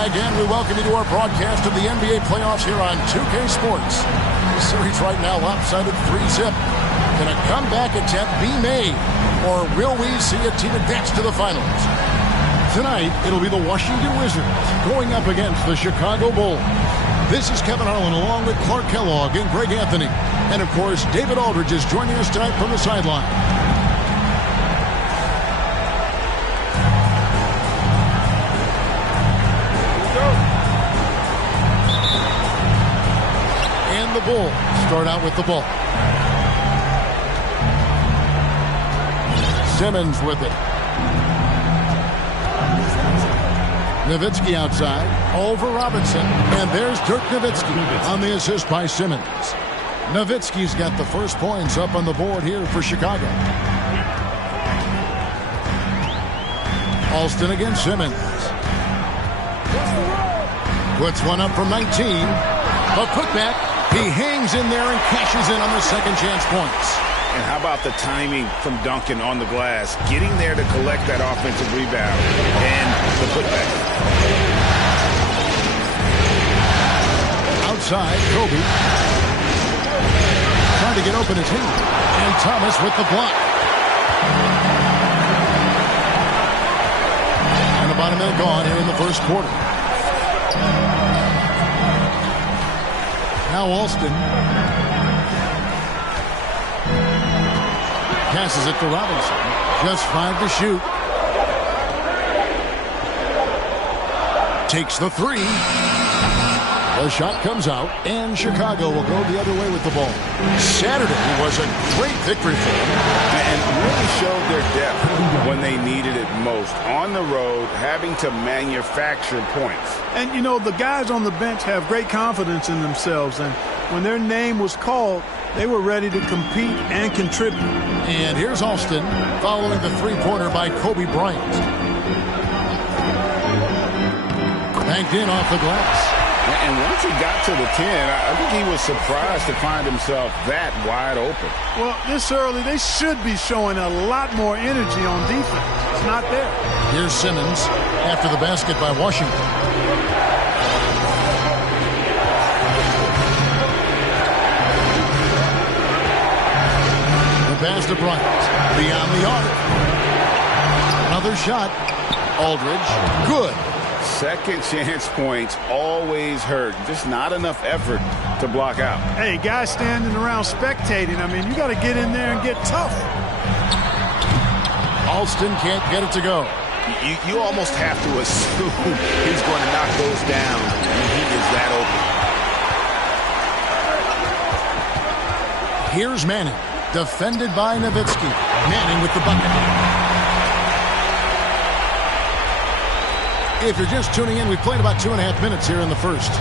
Again, we welcome you to our broadcast of the NBA playoffs here on 2K Sports. The series right now lopsided 3-zip. Can a comeback attempt be made, or will we see a team advance to the finals? Tonight, it'll be the Washington Wizards going up against the Chicago Bulls. This is Kevin Harlan along with Clark Kellogg and Greg Anthony. And, of course, David Aldridge is joining us tonight from the sideline. And the Bulls start out with the ball. Simmons with it. Nowitzki outside, over Robinson, and there's Dirk Nowitzki on the assist by Simmons. Nowitzki's got the first points up on the board here for Chicago. Alston against Simmons. Puts one up from 19. A putback. He hangs in there and cashes in on the second chance points. And how about the timing from Duncan on the glass, getting there to collect that offensive rebound and the putback. Outside, Kobe. Trying to get open his hand. And Thomas with the block. And about a minute gone here in the first quarter. Now Alston. Passes it to Robinson. Just 5 to shoot. Takes the three. The shot comes out, and Chicago will go the other way with the ball. Saturday was a great victory for them. And really showed their depth when they needed it most. On the road, having to manufacture points. And, you know, the guys on the bench have great confidence in themselves. And when their name was called, they were ready to compete and contribute. And here's Alston following the three-pointer by Kobe Bryant. Banked in off the glass. And once he got to the 10, I think he was surprised to find himself that wide open. Well, this early, they should be showing a lot more energy on defense. It's not there. Here's Simmons after the basket by Washington. Pass to Bryant. Beyond the arc. Another shot. Aldridge. Good. Second chance points always hurt. Just not enough effort to block out. Hey, guys standing around spectating. I mean, you got to get in there and get tough. Alston can't get it to go. You almost have to assume he's going to knock those down when he is that open. Here's Manning. Defended by Nowitzki. Manning with the bucket. If you're just tuning in, we've played about 2.5 minutes here in the first.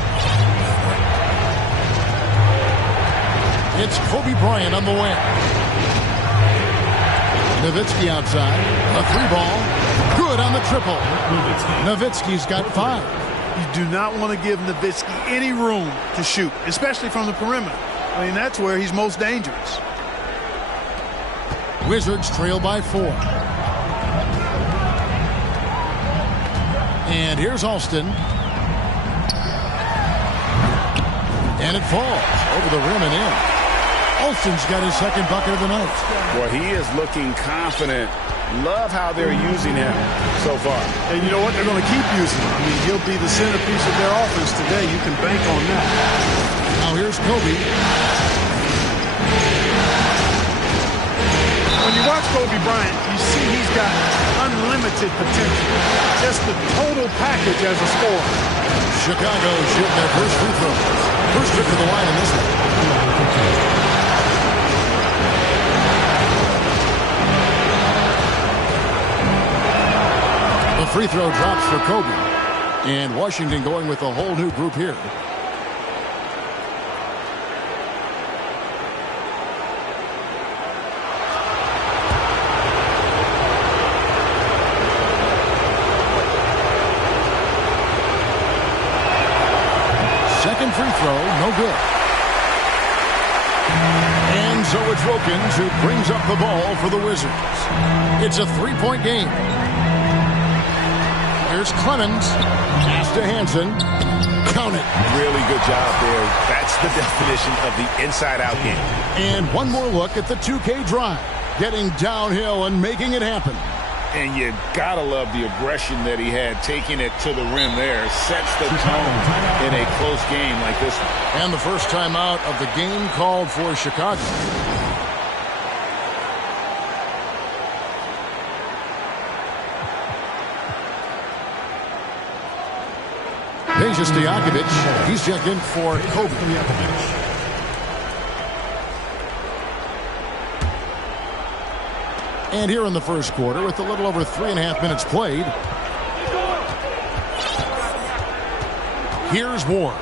It's Kobe Bryant on the wing. Nowitzki outside. A three ball. Good on the triple. Nowitzki's got 5. You do not want to give Nowitzki any room to shoot, especially from the perimeter. I mean, that's where he's most dangerous. Wizards trail by 4. And here's Alston. And it falls over the rim and in. Alston's got his second bucket of the night. Well, he is looking confident. Love how they're using him so far. And you know what? They're going to keep using him. I mean, he'll be the centerpiece of their offense today. You can bank on that. Now here's Kobe. When you watch Kobe Bryant, you see he's got unlimited potential. Just the total package as a scorer. Chicago shooting their first free throw. First trip to the line in this one. The free throw drops for Kobe. And Washington going with a whole new group here. Second free throw, no good. And so it's Wilkins who brings up the ball for the Wizards. It's a 3-point game. Here's Clemens. Pass to Hansen. Count it. Really good job there. That's the definition of the inside-out game. And one more look at the 2K drive. Getting downhill and making it happen. And you gotta love the aggression that he had, taking it to the rim there. Sets the tone in a close game like this one. And the first timeout of the game called for Chicago. Peja Stojakovic, he's checked in for Kobe. And here in the first quarter, with a little over 3.5 minutes played, here's Ward.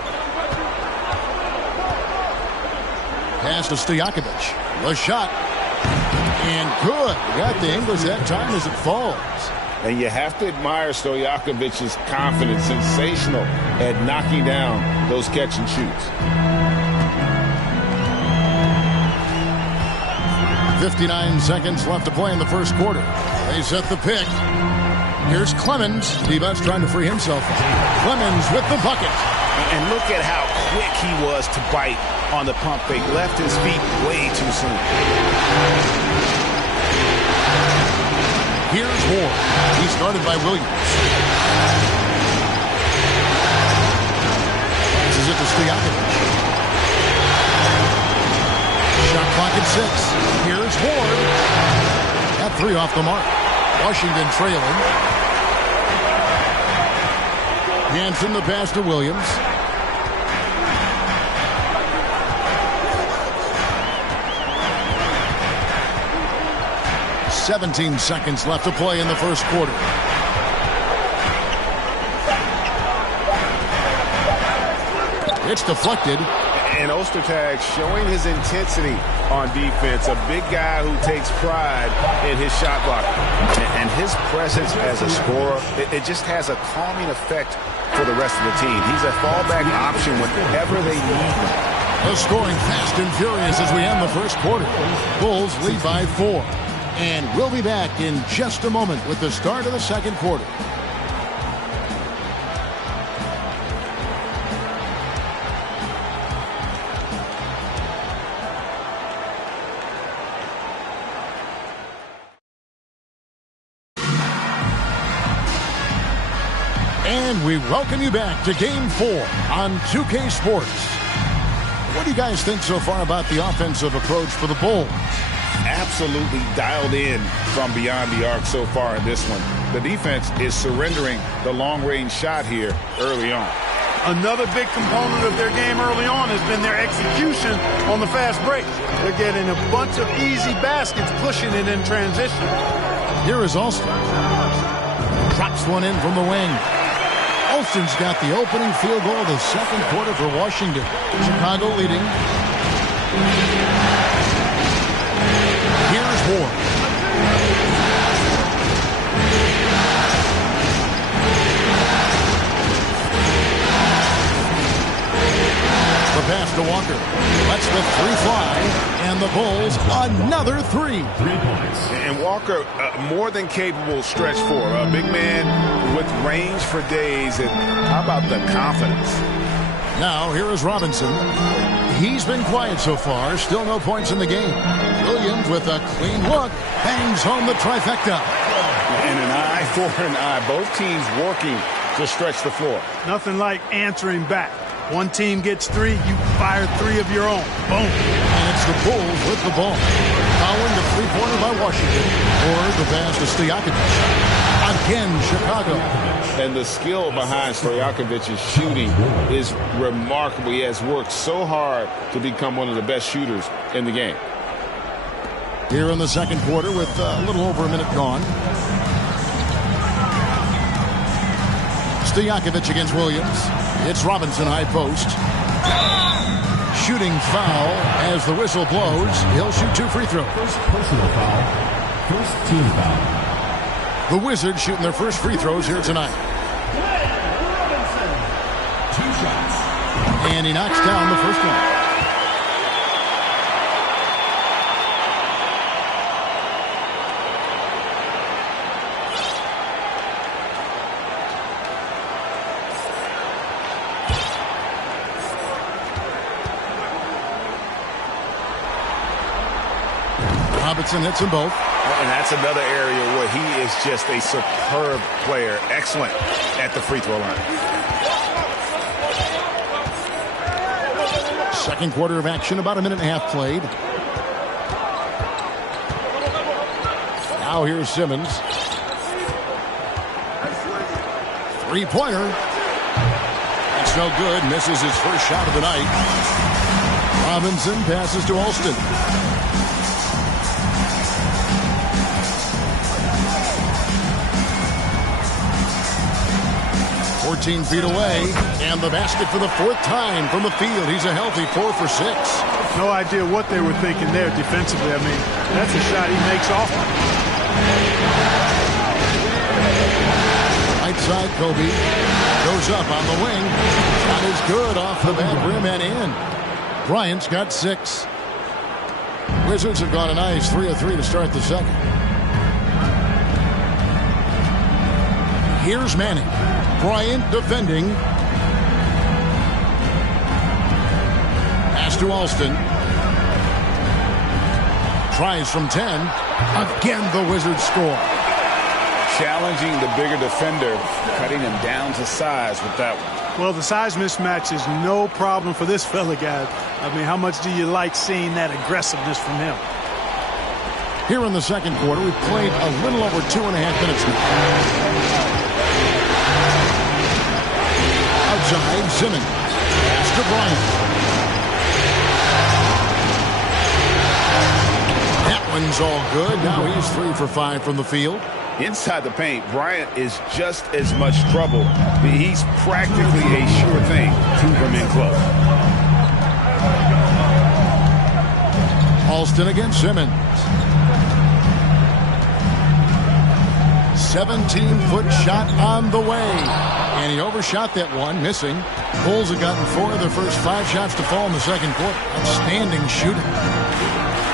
Pass to Stojakovic. The shot. And good. Got the English that time as it falls. And you have to admire Stojakovic's confidence. Sensational at knocking down those catch and shoots. 59 seconds left to play in the first quarter. They set the pick. Here's Clemens. Divas trying to free himself. Clemens with the bucket. And look at how quick he was to bite on the pump fake. Left his feet way too soon. Here's Ward. He's guarded by Williams. Passes it to Stojakovic. Shot clock at 6. Here's Ward. That 3 off the mark. Washington trailing. Hansen the pass to Williams. "17 seconds left to play in the first quarter. It's deflected. And Ostertag showing his intensity on defense. A big guy who takes pride in his shot blocking. And his presence as a scorer, it just has a calming effect for the rest of the team. He's a fallback option whenever they need him. The scoring fast and furious as we end the first quarter. Bulls lead by 4. And we'll be back in just a moment with the start of the second quarter. And we welcome you back to Game 4 on 2K Sports. What do you guys think so far about the offensive approach for the Bulls? Absolutely dialed in from beyond the arc so far in this one. The defense is surrendering the long-range shot here early on. Another big component of their game early on has been their execution on the fast break. They're getting a bunch of easy baskets, pushing it in transition. Here is Alston. Drops one in from the wing. Alston's got the opening field goal of the second quarter for Washington. Chicago leading. Here's Ward. The pass to Walker. Lets the 3 fly. And the Bulls another 3. 3 points. And Walker, more than capable stretch 4. A big man with range for days. And how about the confidence? Now here is Robinson. He's been quiet so far. Still no points in the game. Williams with a clean look. Bangs home the trifecta. And an eye for an eye. Both teams working to stretch the floor. Nothing like answering back. One team gets 3, you fire 3 of your own. Boom. And it's the Bulls with the ball. Following the 3-pointer by Washington. Or the pass to Stojakovic. Again, Chicago. And the skill behind Stojakovic's shooting is remarkable. He has worked so hard to become one of the best shooters in the game. Here in the second quarter with a little over a minute gone. Stojakovic against Williams. It's Robinson high post. Shooting foul as the whistle blows. He'll shoot 2 free throws. First personal foul. First team foul. The Wizards shooting their first free throws here tonight. 2 shots. And he knocks down the first one. Robinson hits them both. And that's another area where he is just a superb player. Excellent at the free throw line. Second quarter of action, about a minute and a half played. Now here's Simmons. Three-pointer. That's no good. Misses his first shot of the night. Robinson passes to Alston. 14 feet away, and the basket for the fourth time from the field. He's a healthy 4 for 6. No idea what they were thinking there defensively. I mean, that's a shot he makes off. Right side, Kobe goes up on the wing. Shot is good off the back rim and in. Bryant's got 6. Wizards have gone a nice 3 of 3 to start the second. Here's Manning. Bryant defending. Pass to Alston. Tries from 10. Again, the Wizards score. Challenging the bigger defender, cutting him down to size with that one. Well, the size mismatch is no problem for this fella, guys. I mean, how much do you like seeing that aggressiveness from him? Here in the second quarter, we've played a little over 2.5 minutes now. Outside, Simmons. Pass to Bryant. That one's all good. Now he's 3 for 5 from the field. Inside the paint, Bryant is just as much trouble. He's practically a sure thing to come in close. Alston against Simmons. 17-foot shot on the way. And he overshot that one, missing. Bulls have gotten 4 of their first 5 shots to fall in the second quarter. Outstanding shooting.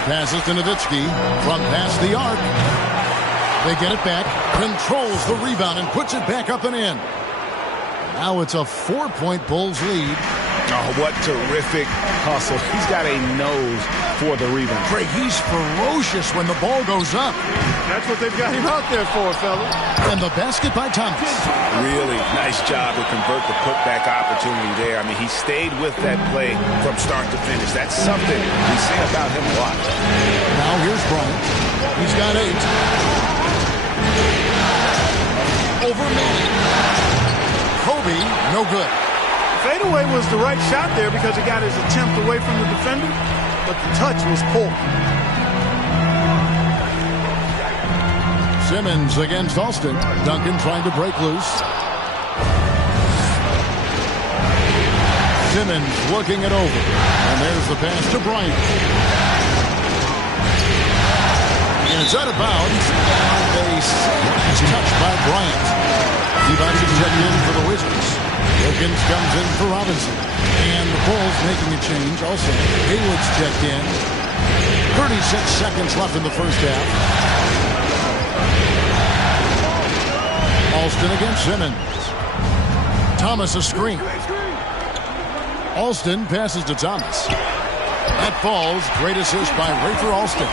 Passes to Nowitzki from past the arc. They get it back, controls the rebound, and puts it back up and in. Now it's a 4-point Bulls lead. Oh, what terrific hustle. He's got a nose for the rebound. Craig, he's ferocious when the ball goes up. That's what they've got him out there for, fella. And the basket by Thomas. Really nice job to convert the putback opportunity there. I mean, he stayed with that play from start to finish. That's something we say about him a lot. Now here's Bryant. He's got 8. Over Manning. Kobe, no good. Fadeaway was the right shot there because he got his attempt away from the defender, but the touch was poor. Simmons against Alston. Duncan trying to break loose. Simmons working it over. And there's the pass to Bryant. And it's out of bounds. It's touched by Bryant. Device is checked in for the Wizards. Wilkins comes in for Robinson. And the Bulls making a change also. Hayward's checked in. 36 seconds left in the first half. Alston against Simmons. Thomas a screen. Alston passes to Thomas. That falls. Great assist by Rafer Alston.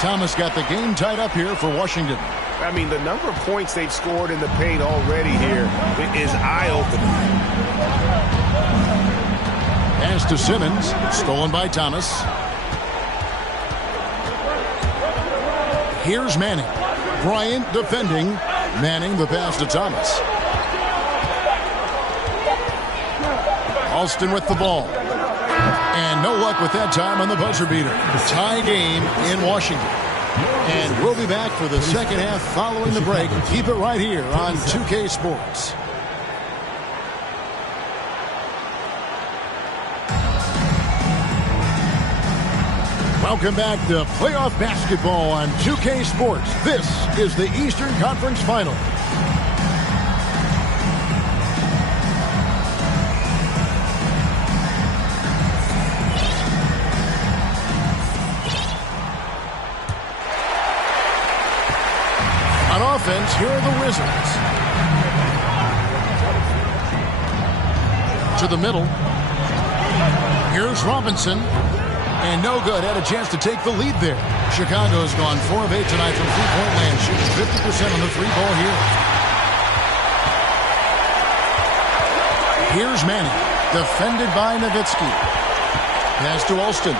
Thomas got the game tied up here for Washington. I mean, the number of points they've scored in the paint already here is eye-opening. Pass to Simmons. Stolen by Thomas. Here's Manning. Bryant defending. Manning the pass to Thomas. Alston with the ball. And no luck with that time on the buzzer beater. Tie game in Washington. And we'll be back for the second half following the break. Keep it right here on 2K Sports. Welcome back to playoff basketball on 2K Sports. This is the Eastern Conference Final. On offense, here are the Wizards. To the middle. Here's Robinson. And no good. Had a chance to take the lead there. Chicago's gone 4 of 8 tonight from three-point land, shooting 50% on the three-ball here. Here's Manning, defended by Nowitzki. Pass to Alston.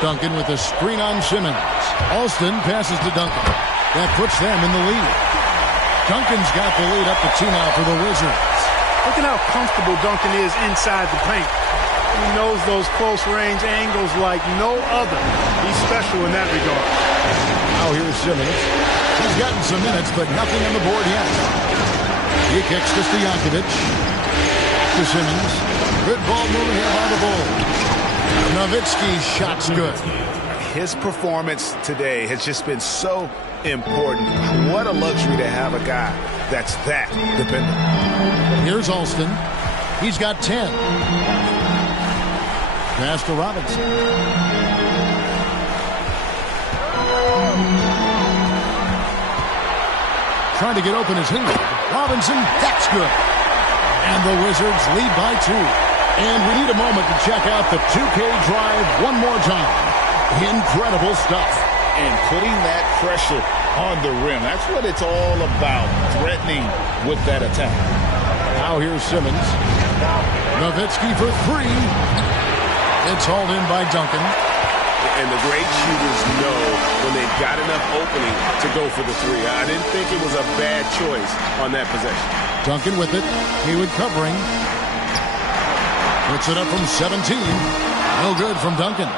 Duncan with a screen on Simmons. Alston passes to Duncan. That puts them in the lead. Duncan's got the lead up to 2 now for the Wizards. Look at how comfortable Duncan is inside the paint. He knows those close-range angles like no other. He's special in that regard. Now here's Simmons. He's gotten some minutes, but nothing on the board yet. He kicks to Stojakovic. To Simmons. Good ball moving here by the Bulls. Nowitzki's shot's good. His performance today has just been so important. What a luxury to have a guy that's that dependent. Here's Alston. He's got 10. Pass to Robinson. Trying to get open is Hingle. Robinson, that's good. And the Wizards lead by 2. And we need a moment to check out the 2K drive one more time. Incredible stuff. And putting that pressure on the rim. That's what it's all about, threatening with that attack. Now here's Simmons. Nowitzki for 3. It's hauled in by Duncan. And the great shooters know when they've got enough opening to go for the 3. I didn't think it was a bad choice on that possession. Duncan with it. Haywood covering. Puts it up from 17. No good from Duncan.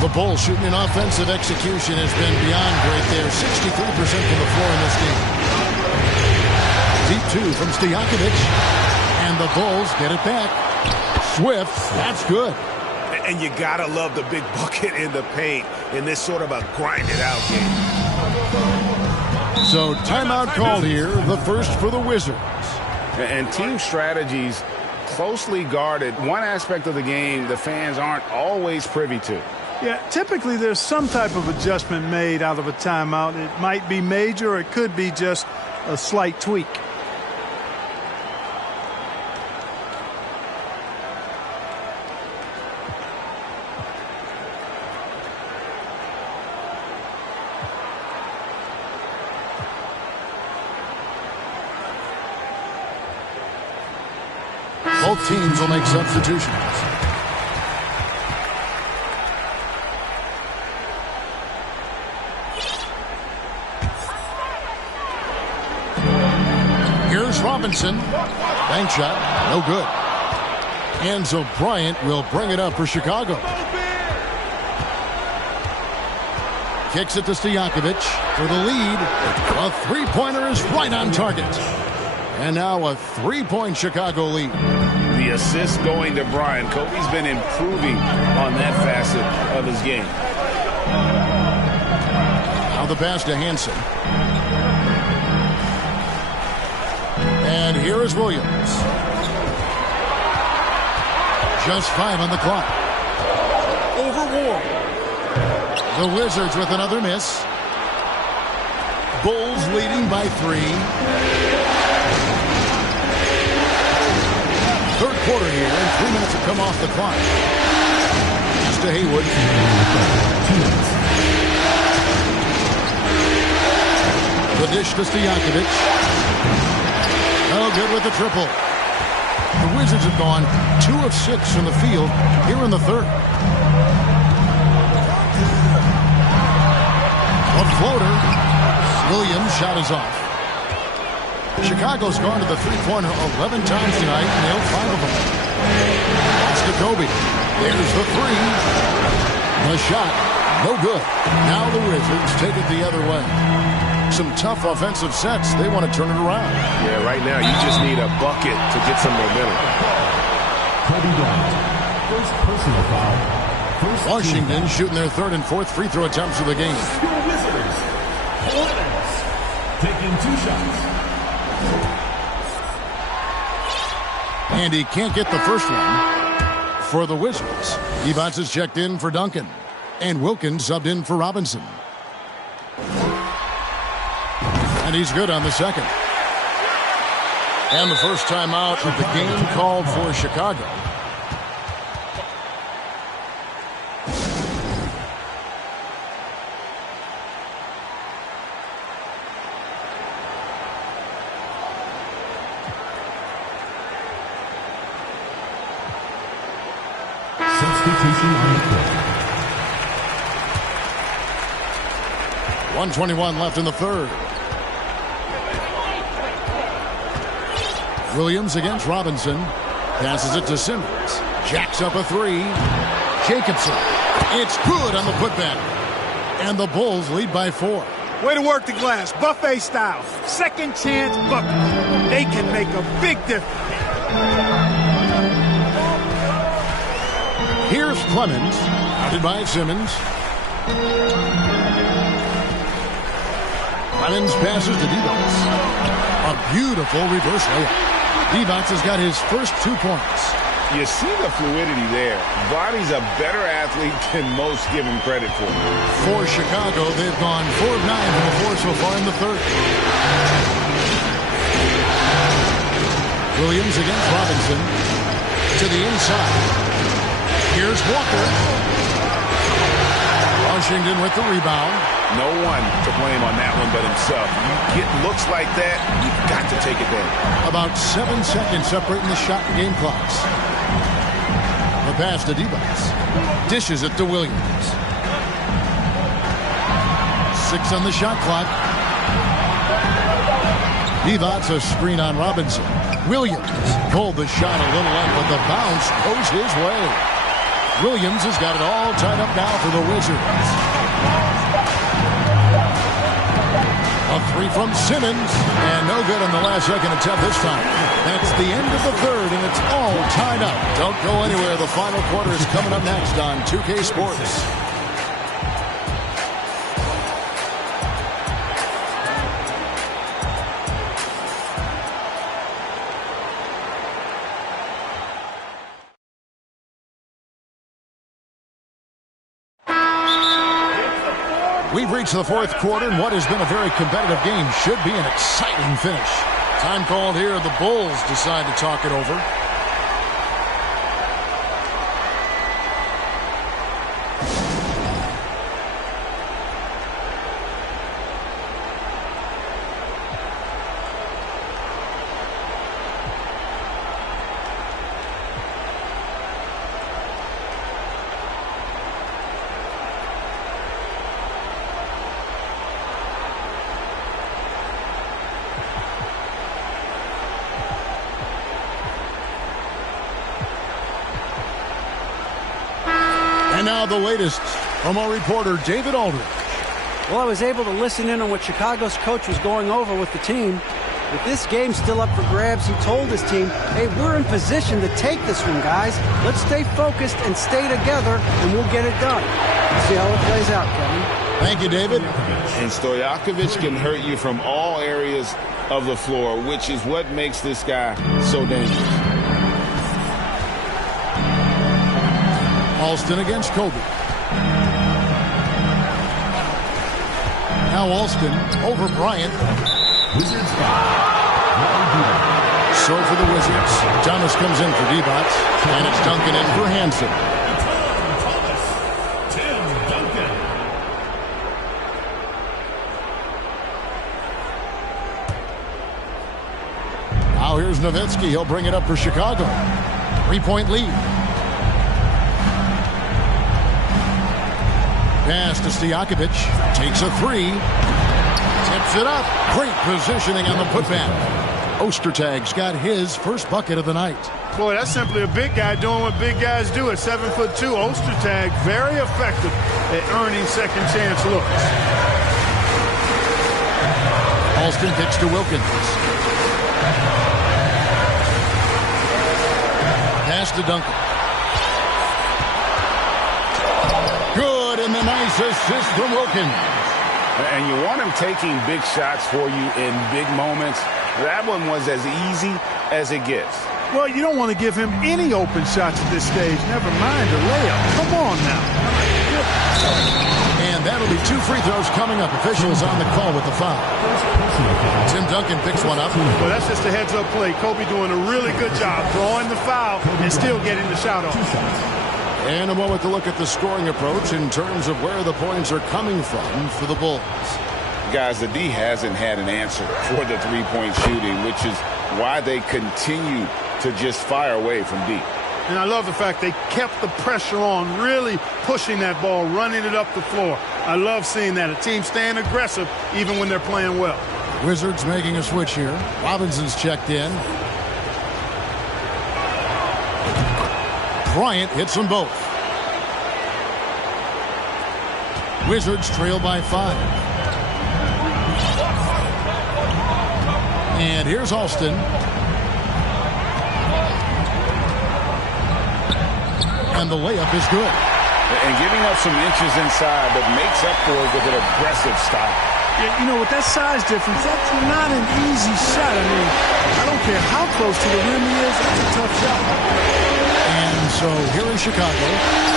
The Bulls shooting in offensive execution has been beyond great there. 63% from the floor in this game. Deep 2 from Stojakovic. And the Bulls get it back. Swift, that's good. And you gotta love the big bucket in the paint in this sort of a grinded-out game. So timeout called here, the first for the Wizards. And team strategies closely guarded. One aspect of the game the fans aren't always privy to. Yeah, typically there's some type of adjustment made out of a timeout. It might be major or it could be just a slight tweak. Both teams will make substitutions. Here's Robinson. Bank shot, no good. Enzo Bryant will bring it up for Chicago. Kicks it to Stojakovic for the lead. A three-pointer is right on target. And now a 3-point Chicago lead. The assist going to Bryant. Kobe's been improving on that facet of his game. Now the pass to Hansen. And here is Williams. Just 5 on the clock. Over Ward. The Wizards with another miss. Bulls leading by 3. Third quarter here, and 3 minutes have come off the clock. Pass to Haywood. The dish to Stojakovic. Oh, good with the triple. The Wizards have gone 2 of 6 from the field here in the third. A floater. Williams' shot is off. Chicago's gone to the three-pointer 11 times tonight, and nailed 5 of them. That's to Kobe. There's the 3. The shot, no good. Now the Wizards take it the other way. Some tough offensive sets. They want to turn it around. Yeah, right now you just need a bucket to get some momentum. Kobe Bryant, first personal foul. Washington shooting their third and fourth free throw attempts of the game. Your Wizards, Leonard, taking 2 shots. And he can't get the first one for the Wizards. Evans is checked in for Duncan. And Wilkins subbed in for Robinson. And he's good on the second. And the first time out of the game called for Chicago. Substitution on the court. 1:21 left in the third. Williams against Robinson. Passes it to Simmons. Jacks up a three. Jacobson. It's good on the putback. And the Bulls lead by 4. Way to work the glass. Buffet style. Second chance bucket. They can make a big difference. Here's Clemens. Guarded by Simmons. Clemens passes to Divac. A beautiful reverse layup. Divac has got his first 2 points. You see the fluidity there. Bonnie's a better athlete than most give him credit for. For Chicago, they've gone 4 of 9 from the floor so far in the third. Williams against Robinson. To the inside. Here's Walker. Washington with the rebound. No one to blame on that one but himself. You get looks like that, you've got to take advantage. About 7 seconds separating the shot and game clocks. The pass to Divac. Dishes it to Williams. 6 on the shot clock. Divac a screen on Robinson. Williams pulled the shot a little up, but the bounce goes his way. Williams has got it all tied up now for the Wizards. A three from Simmons, and no good on the last second attempt this time. That's the end of the third, and it's all tied up. Don't go anywhere. The final quarter is coming up next on 2K Sports. We've reached the fourth quarter, and what has been a very competitive game should be an exciting finish. Time called here. The Bulls decide to talk it over. And now the latest from our reporter, David Aldridge. Well, I was able to listen in on what Chicago's coach was going over with the team. With this game still up for grabs, he told his team, hey, we're in position to take this one, guys. Let's stay focused and stay together, and we'll get it done. Let's see how it plays out, Kevin. Thank you, David. And Stojakovic can hurt you from all areas of the floor, which is what makes this guy so dangerous. Alston against Kobe. Now Alston over Bryant. Wizards foul. So for the Wizards, Thomas comes in for Divac, and it's Duncan in for Hansen. Thomas. Tim Duncan. Now here's Nowitzki. He'll bring it up for Chicago. 3-point lead. Pass to Stojakovic. Takes a three. Tips it up. Great positioning on the putback. Ostertag's got his first bucket of the night. Boy, that's simply a big guy doing what big guys do at 7'2". Ostertag very effective at earning second chance looks. Alston kicks to Wilkins. Pass to Duncan. Good, and the nice assist from Wilkins. And you want him taking big shots for you in big moments. That one was as easy as it gets. Well, you don't want to give him any open shots at this stage. Never mind a layup. Come on now. And that'll be 2 free throws coming up. Officials on the call with the foul. Tim Duncan picks one up. Well, that's just a heads-up play. Kobe doing a really good job drawing the foul and still getting the shot off. And a moment to look at the scoring approach in terms of where the points are coming from for the Bulls. Guys, the D hasn't had an answer for the three-point shooting, which is why they continue to just fire away from deep. And I love the fact they kept the pressure on, really pushing that ball, running it up the floor. I love seeing that. A team staying aggressive even when they're playing well. Wizards making a switch here. Robinson's checked in. Bryant hits them both. Wizards trail by 5. And here's Alston. And the layup is good. And giving up some inches inside, but makes up for it with an aggressive style. Yeah, you know, with that size difference, that's not an easy shot. I mean, I don't care how close to the rim he is, that's a tough shot. And so here in Chicago,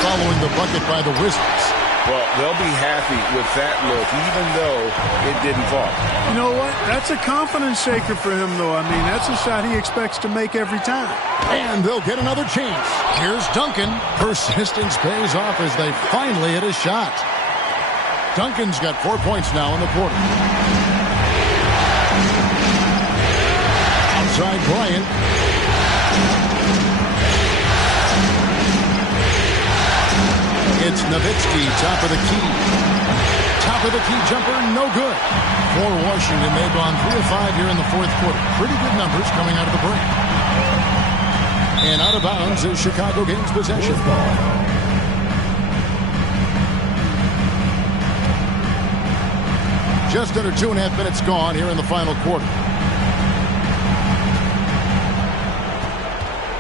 following the bucket by the Wizards. Well, they'll be happy with that look, even though it didn't fall. You know what? That's a confidence shaker for him, though. I mean, that's a shot he expects to make every time. And they'll get another chance. Here's Duncan. Persistence pays off as they finally hit a shot. Duncan's got 4 points now in the quarter. Outside Bryant. It's Nowitzki, top of the key. Top of the key jumper, no good. For Washington, they've gone 3 of 5 here in the fourth quarter. Pretty good numbers coming out of the break. And out of bounds as Chicago gains possession. Just under 2.5 minutes gone here in the final quarter.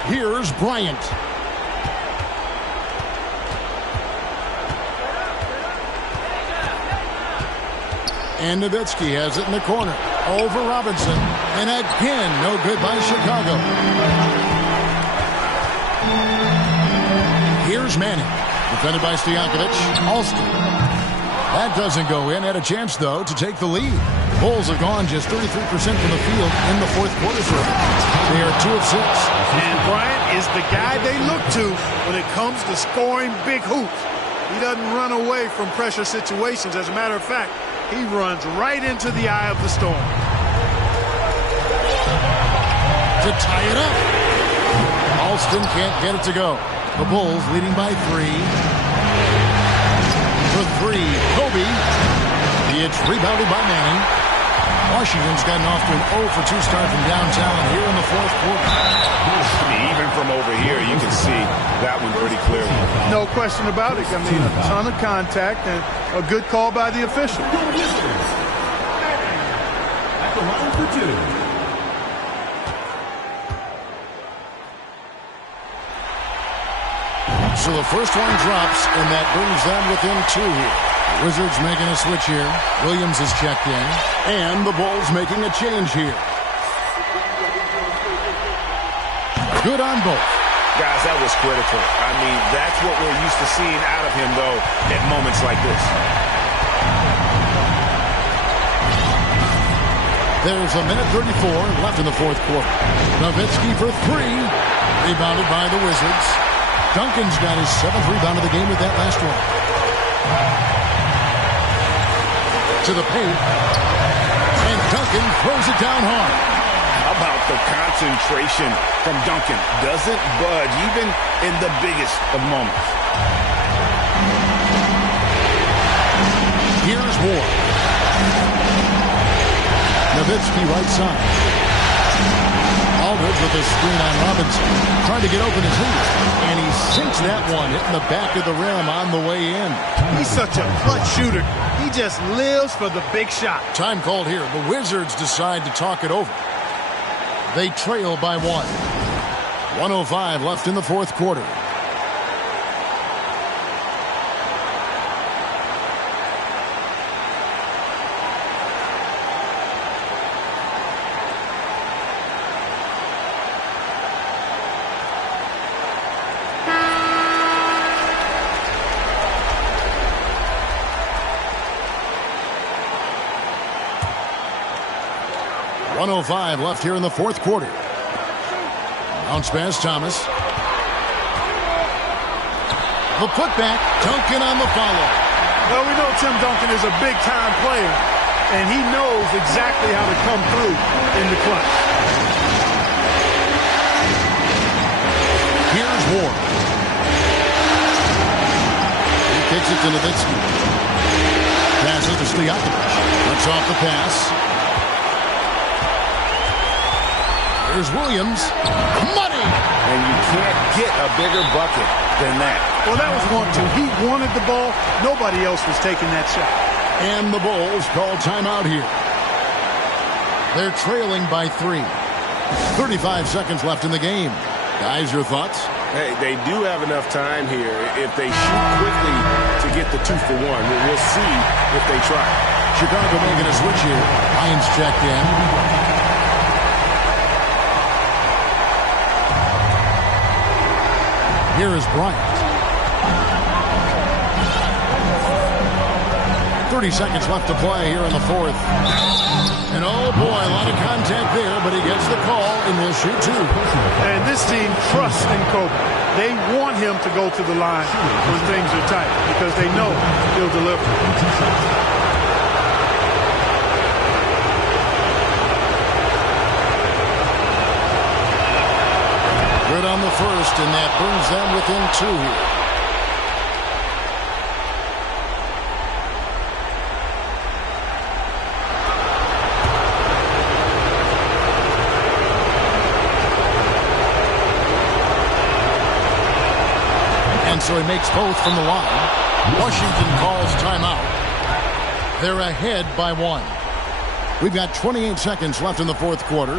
Here's Bryant. And Nowitzki has it in the corner. Over Robinson. And again, no good by Chicago. Here's Manning. Defended by Stojakovic. Alston. That doesn't go in. Had a chance, though, to take the lead. Bulls have gone just 33% from the field in the fourth quarter. They are 2 of 6. And Bryant is the guy they look to when it comes to scoring big hoops. He doesn't run away from pressure situations. As a matter of fact, he runs right into the eye of the storm. To tie it up. Alston can't get it to go. The Bulls leading by 3. For 3, Kobe. It's rebounded by Manning. Washington's gotten off to an 0-for-2 start from downtown here in the fourth quarter. Even from over here, you can see that one pretty clearly. No question about it. I mean, a ton of contact and a good call by the official. At the line for 2. So the first one drops, and that brings them within 2 here. Wizards making a switch here. Williams is checked in. And the Bulls making a change here. Good on both. Guys, that was critical. I mean, that's what we're used to seeing out of him, though, at moments like this. There's a minute 34 left in the fourth quarter. Nowitzki for 3. Rebounded by the Wizards. Duncan's got his 7th rebound of the game with that last one. To the paint. And Duncan throws it down hard. How about the concentration from Duncan? Doesn't budge even in the biggest of moments. Here's Ward. Nowitzki right side. Aldridge with a screen on Robinson. Trying to get open his hoop. And he sinks that one, hitting the back of the rim on the way in. He's such a clutch shooter. He just lives for the big shot. Time called here. The Wizards decide to talk it over. They trail by 1. 1:05 left in the fourth quarter. .05 left here in the fourth quarter. Bounce pass, Thomas. The putback, Duncan on the follow. Well, we know Tim Duncan is a big-time player, and he knows exactly how to come through in the clutch. Here's Ward. He kicks it to Nowitzki. Passes to Stojakovic. Cuts off the pass. Here's Williams. Money! And you can't get a bigger bucket than that. Well, that was 1-2. He wanted the ball. Nobody else was taking that shot. And the Bulls call timeout here. They're trailing by 3. 35 seconds left in the game. Guys, your thoughts? Hey, they do have enough time here. If they shoot quickly to get the 2 for 1, we'll see if they try. Chicago making a switch here. Hines checked in. Here is Bryant. 30 seconds left to play here in the fourth. And oh boy, a lot of contact there, but he gets the call and will shoot 2. And this team trusts in Kobe. They want him to go to the line when things are tight because they know he'll deliver. Good on the first, and that brings them within 2 here. And so he makes both from the line. Washington calls timeout. They're ahead by 1. We've got 28 seconds left in the fourth quarter.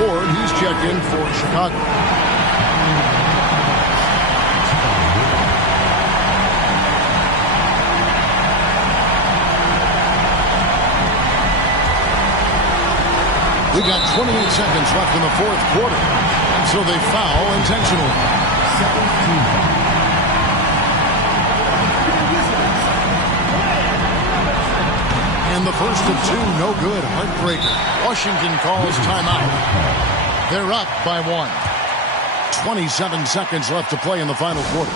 Ward, he's checked in for Chicago. We've got 28 seconds left in the fourth quarter. And so they foul intentionally. And the first of 2, no good. Heartbreaker. Washington calls timeout. They're up by 1. 27 seconds left to play in the final quarter.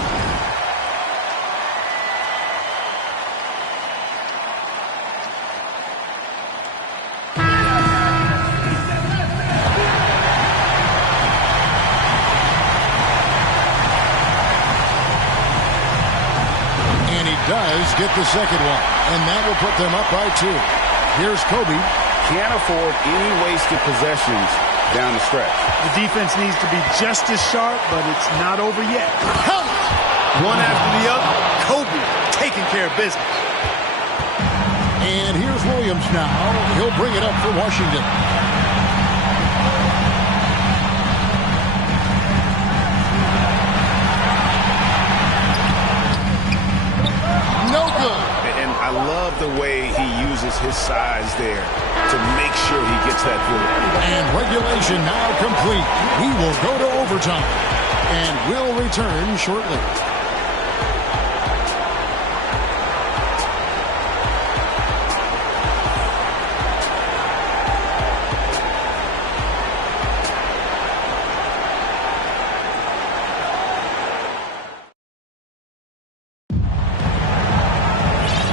Does get the second one, and that will put them up by 2. Here's Kobe. Can't afford any wasted possessions down the stretch. The defense needs to be just as sharp, but it's not over yet. Count! One after the other, Kobe taking care of business. And here's Williams now. He'll bring it up for Washington. I love the way he uses his size there to make sure he gets that board. And regulation now complete. We will go to overtime. And we'll return shortly.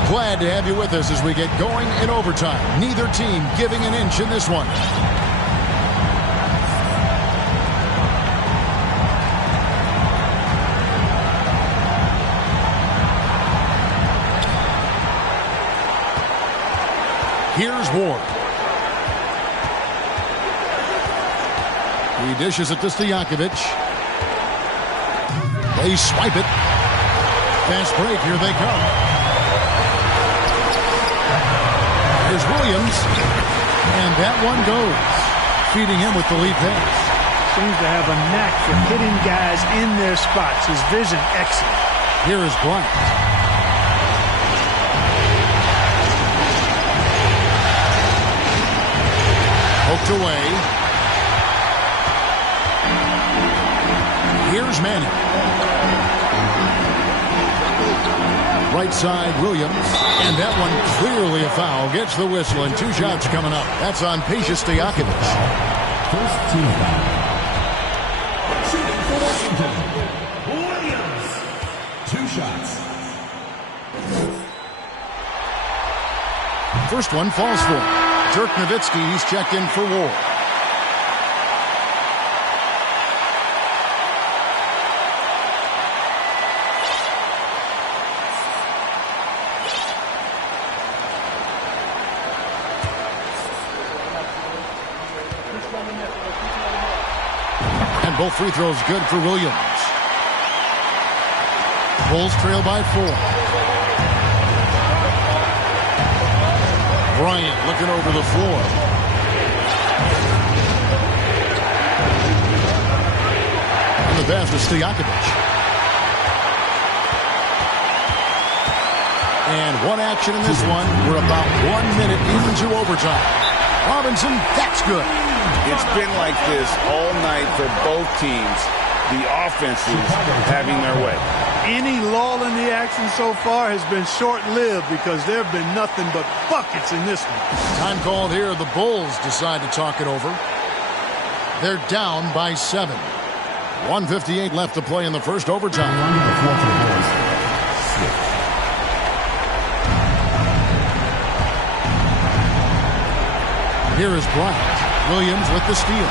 Glad to have you with us as we get going in overtime. Neither team giving an inch in this one. Here's Ward. He dishes it to Stojakovic. They swipe it. Fast break, here they come. Here's Williams, and that one goes, feeding him with the lead pass. Seems to have a knack for hitting guys in their spots. His vision excellent. Here is Bryant. Poked away. Here's Manning. Right side, Williams. And that one clearly a foul. Gets the whistle, and 2 shots coming up. That's on Stojakovic. First team foul. first one falls for him. Dirk Nowitzki, he's checked in for Ward. And both free throws good for Williams. Bulls trail by 4. Bryant looking over the floor. And the pass to Stojakovic. And one action in this one. We're about 1 minute into overtime. Robinson, that's good. It's been like this all night for both teams. The offenses having their way. Any lull in the action so far has been short-lived because there have been nothing but buckets in this one. Time called here. The Bulls decide to talk it over. They're down by 7. 1:58 left to play in the first overtime. Here is Bryant. Williams with the steal.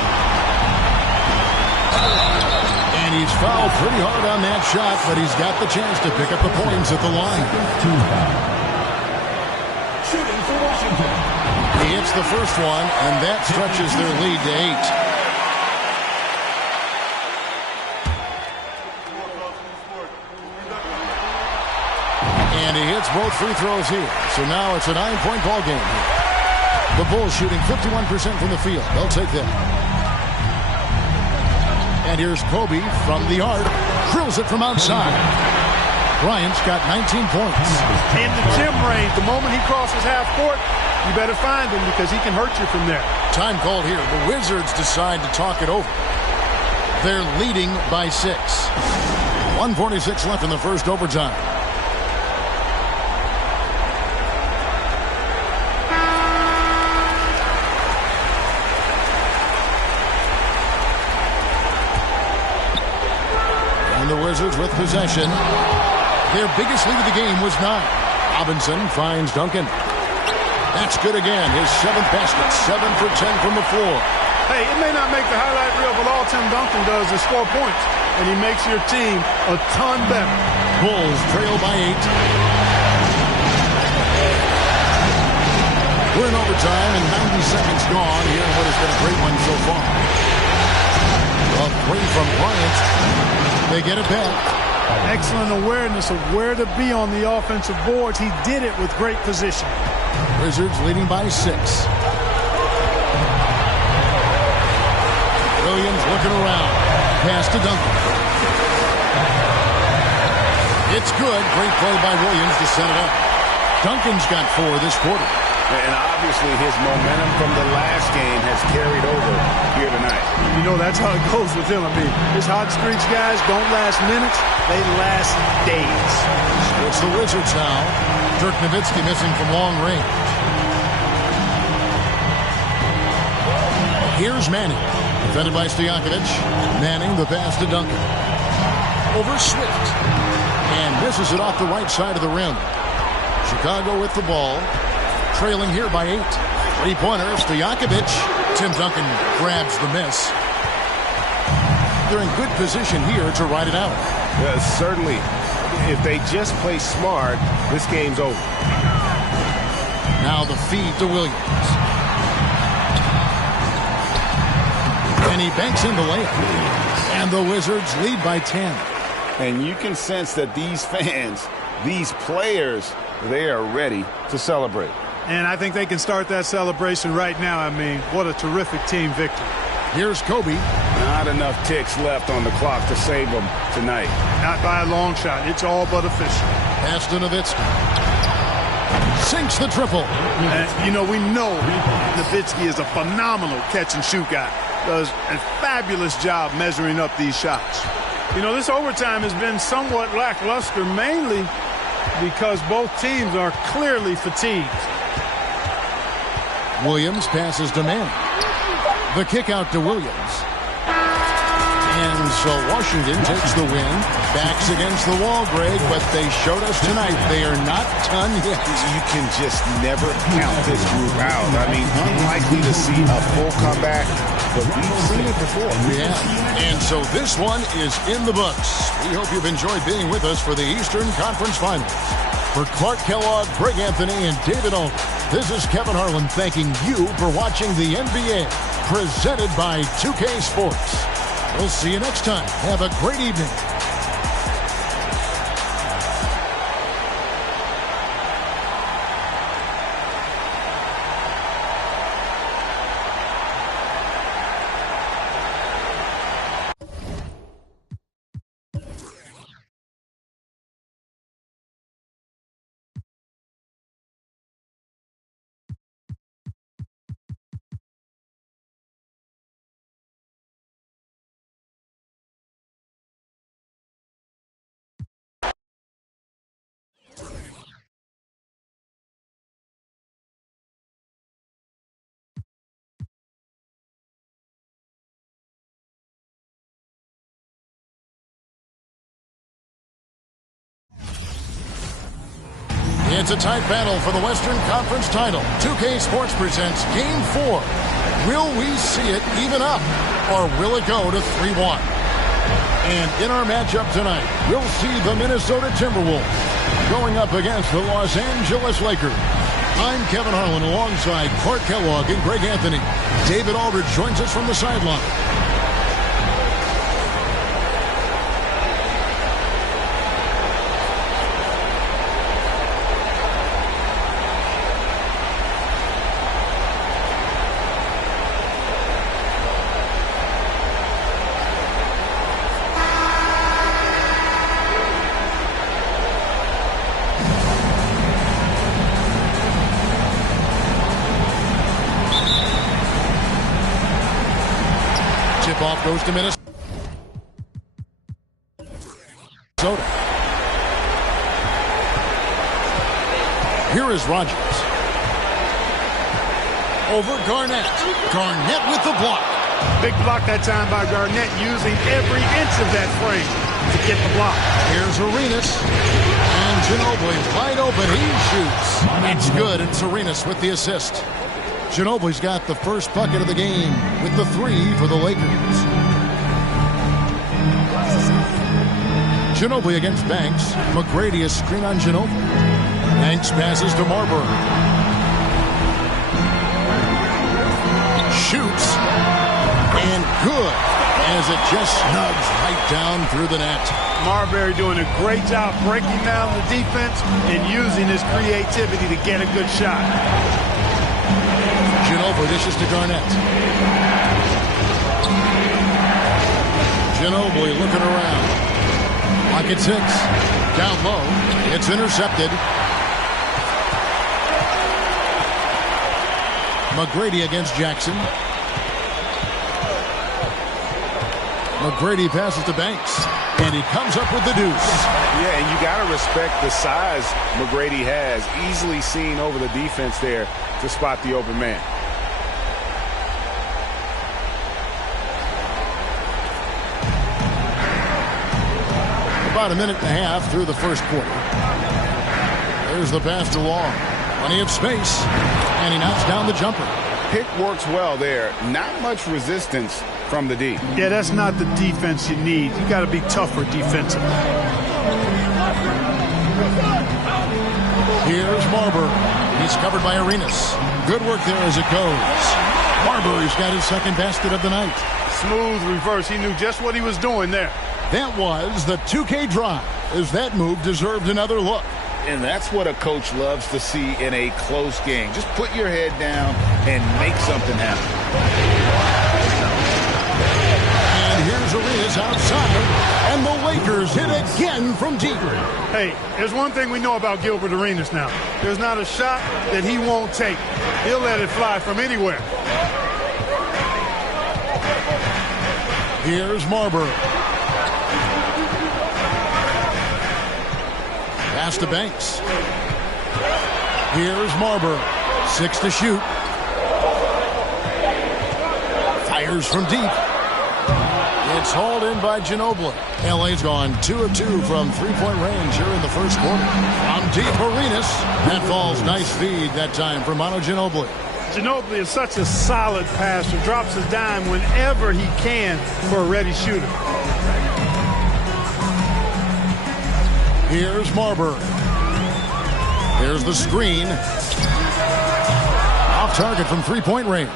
And he's fouled pretty hard on that shot, but he's got the chance to pick up the points at the line. Shooting for Washington. He hits the first one, and that stretches their lead to 8. And he hits both free throws here. So now it's a 9-point ball game here. The Bulls shooting 51% from the field. They'll take that. And here's Kobe from the arc. Drills it from outside. Bryant's got 19 points. In the Tim range, the moment he crosses half court, you better find him because he can hurt you from there. Time called here. The Wizards decide to talk it over. They're leading by 6. 1:46 left in the first overtime. And the Wizards with possession. Their biggest lead of the game was 9. Robinson finds Duncan. That's good again. His 7th basket. 7 for 10 from the floor. Hey, it may not make the highlight reel, but all Tim Duncan does is score points. And he makes your team a ton better. Bulls trail by 8. We're in overtime and 90 seconds gone here in what has been a great one so far. A 3 from Bryant. They get it back. Excellent awareness of where to be on the offensive boards. He did it with great position. Wizards leading by 6. Williams looking around. Pass to Duncan. It's good. Great play by Williams to set it up. Duncan's got 4 this quarter. And obviously his momentum from the last game has carried over here tonight. You know, that's how it goes with him. I mean, his hot streaks, guys, don't last minutes. They last days. It's the Wizards now. Dirk Nowitzki missing from long range. Here's Manning. Defended by Stojakovic. Manning the pass to Duncan. Over Swift. And misses it off the right side of the rim. Chicago with the ball. Trailing here by 8. 3-pointer, Stojakovic. Tim Duncan grabs the miss. They're in good position here to ride it out. Certainly. If they just play smart, this game's over. Now the feed to Williams. And he banks in the layup. And the Wizards lead by 10. And you can sense that these fans, these players, they are ready to celebrate. And I think they can start that celebration right now. I mean, what a terrific team victory. Here's Kobe. Not enough ticks left on the clock to save them tonight. Not by a long shot. It's all but official. Pass to Nowitzki. Sinks the triple. And, you know, we know Nowitzki is a phenomenal catch-and-shoot guy. Does a fabulous job measuring up these shots. You know, this overtime has been somewhat lackluster, mainly because both teams are clearly fatigued. Williams passes to Manning. The kick out to Williams. And So Washington takes the win. Backs against the wall, Greg, but they showed us tonight they are not done yet. You can just never count this group out. I mean, unlikely to see a full comeback, but we've seen it before. Yeah, and so this one is in the books. We hope you've enjoyed being with us for the Eastern Conference Finals. For Clark Kellogg, Greg Anthony, and David Aldridge, this is Kevin Harlan thanking you for watching the NBA, presented by 2K Sports. We'll see you next time. Have a great evening. It's a tight battle for the Western Conference title. 2K Sports presents Game 4. Will we see it even up, or will it go to 3-1? And in our matchup tonight, we'll see the Minnesota Timberwolves going up against the Los Angeles Lakers. I'm Kevin Harlan alongside Clark Kellogg and Greg Anthony. David Aldridge joins us from the sideline. Tip-off goes to Minnesota. Here is Rogers. Over Garnett. Garnett with the block. Big block that time by Garnett, using every inch of that frame to get the block. Here's Arenas. And Ginobili wide open. He shoots. It's good. It's Arenas with the assist. Ginobili's got the first bucket of the game with the 3 for the Lakers. Ginobili against Banks. McGrady a screen on Ginobili. Banks passes to Marbury. Shoots. And good, as it just snugs right down through the net. Marbury doing a great job breaking down the defense and using his creativity to get a good shot. Ginobili dishes to Garnett. Ginobili looking around. Pocket 6. Down low. It's intercepted. McGrady against Jackson. McGrady passes to Banks. And he comes up with the deuce. Yeah, and you got to respect the size McGrady has. Easily seen over the defense there to spot the open man. About a minute and a half through the first quarter. There's the pass to Long. Plenty of space. And he knocks down the jumper. Pick works well there. Not much resistance from the D. Yeah, that's not the defense you need. You got to be tougher defensively. Here's Marbury. He's covered by Arenas. Good work there as it goes. Marbury's got his second basket of the night. Smooth reverse. He knew just what he was doing there. That was the 2K drive, as that move deserved another look. And that's what a coach loves to see in a close game. Just put your head down and make something happen. And here's Arenas outside, and the Lakers hit again from deep. Hey, there's one thing we know about Gilbert Arenas now. There's not a shot that he won't take. He'll let it fly from anywhere. Here's Marbury. Pass to Banks. Here's Marbury. 6 to shoot. Fires from deep. It's hauled in by Ginobili. LA's gone 2 of 2 from three-point range here in the first quarter. From deep, Arenas. That falls. Nice feed that time for Manu Ginobili. Ginobili is such a solid passer. Drops his dime whenever he can for a ready shooter. Here's Marbury. Here's the screen. Off target from three-point range.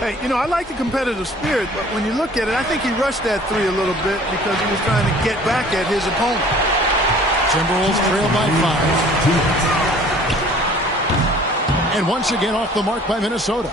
Hey, you know, I like the competitive spirit, but when you look at it, I think he rushed that three a little bit because he was trying to get back at his opponent. Timberwolves trail by 5. And once again off the mark by Minnesota.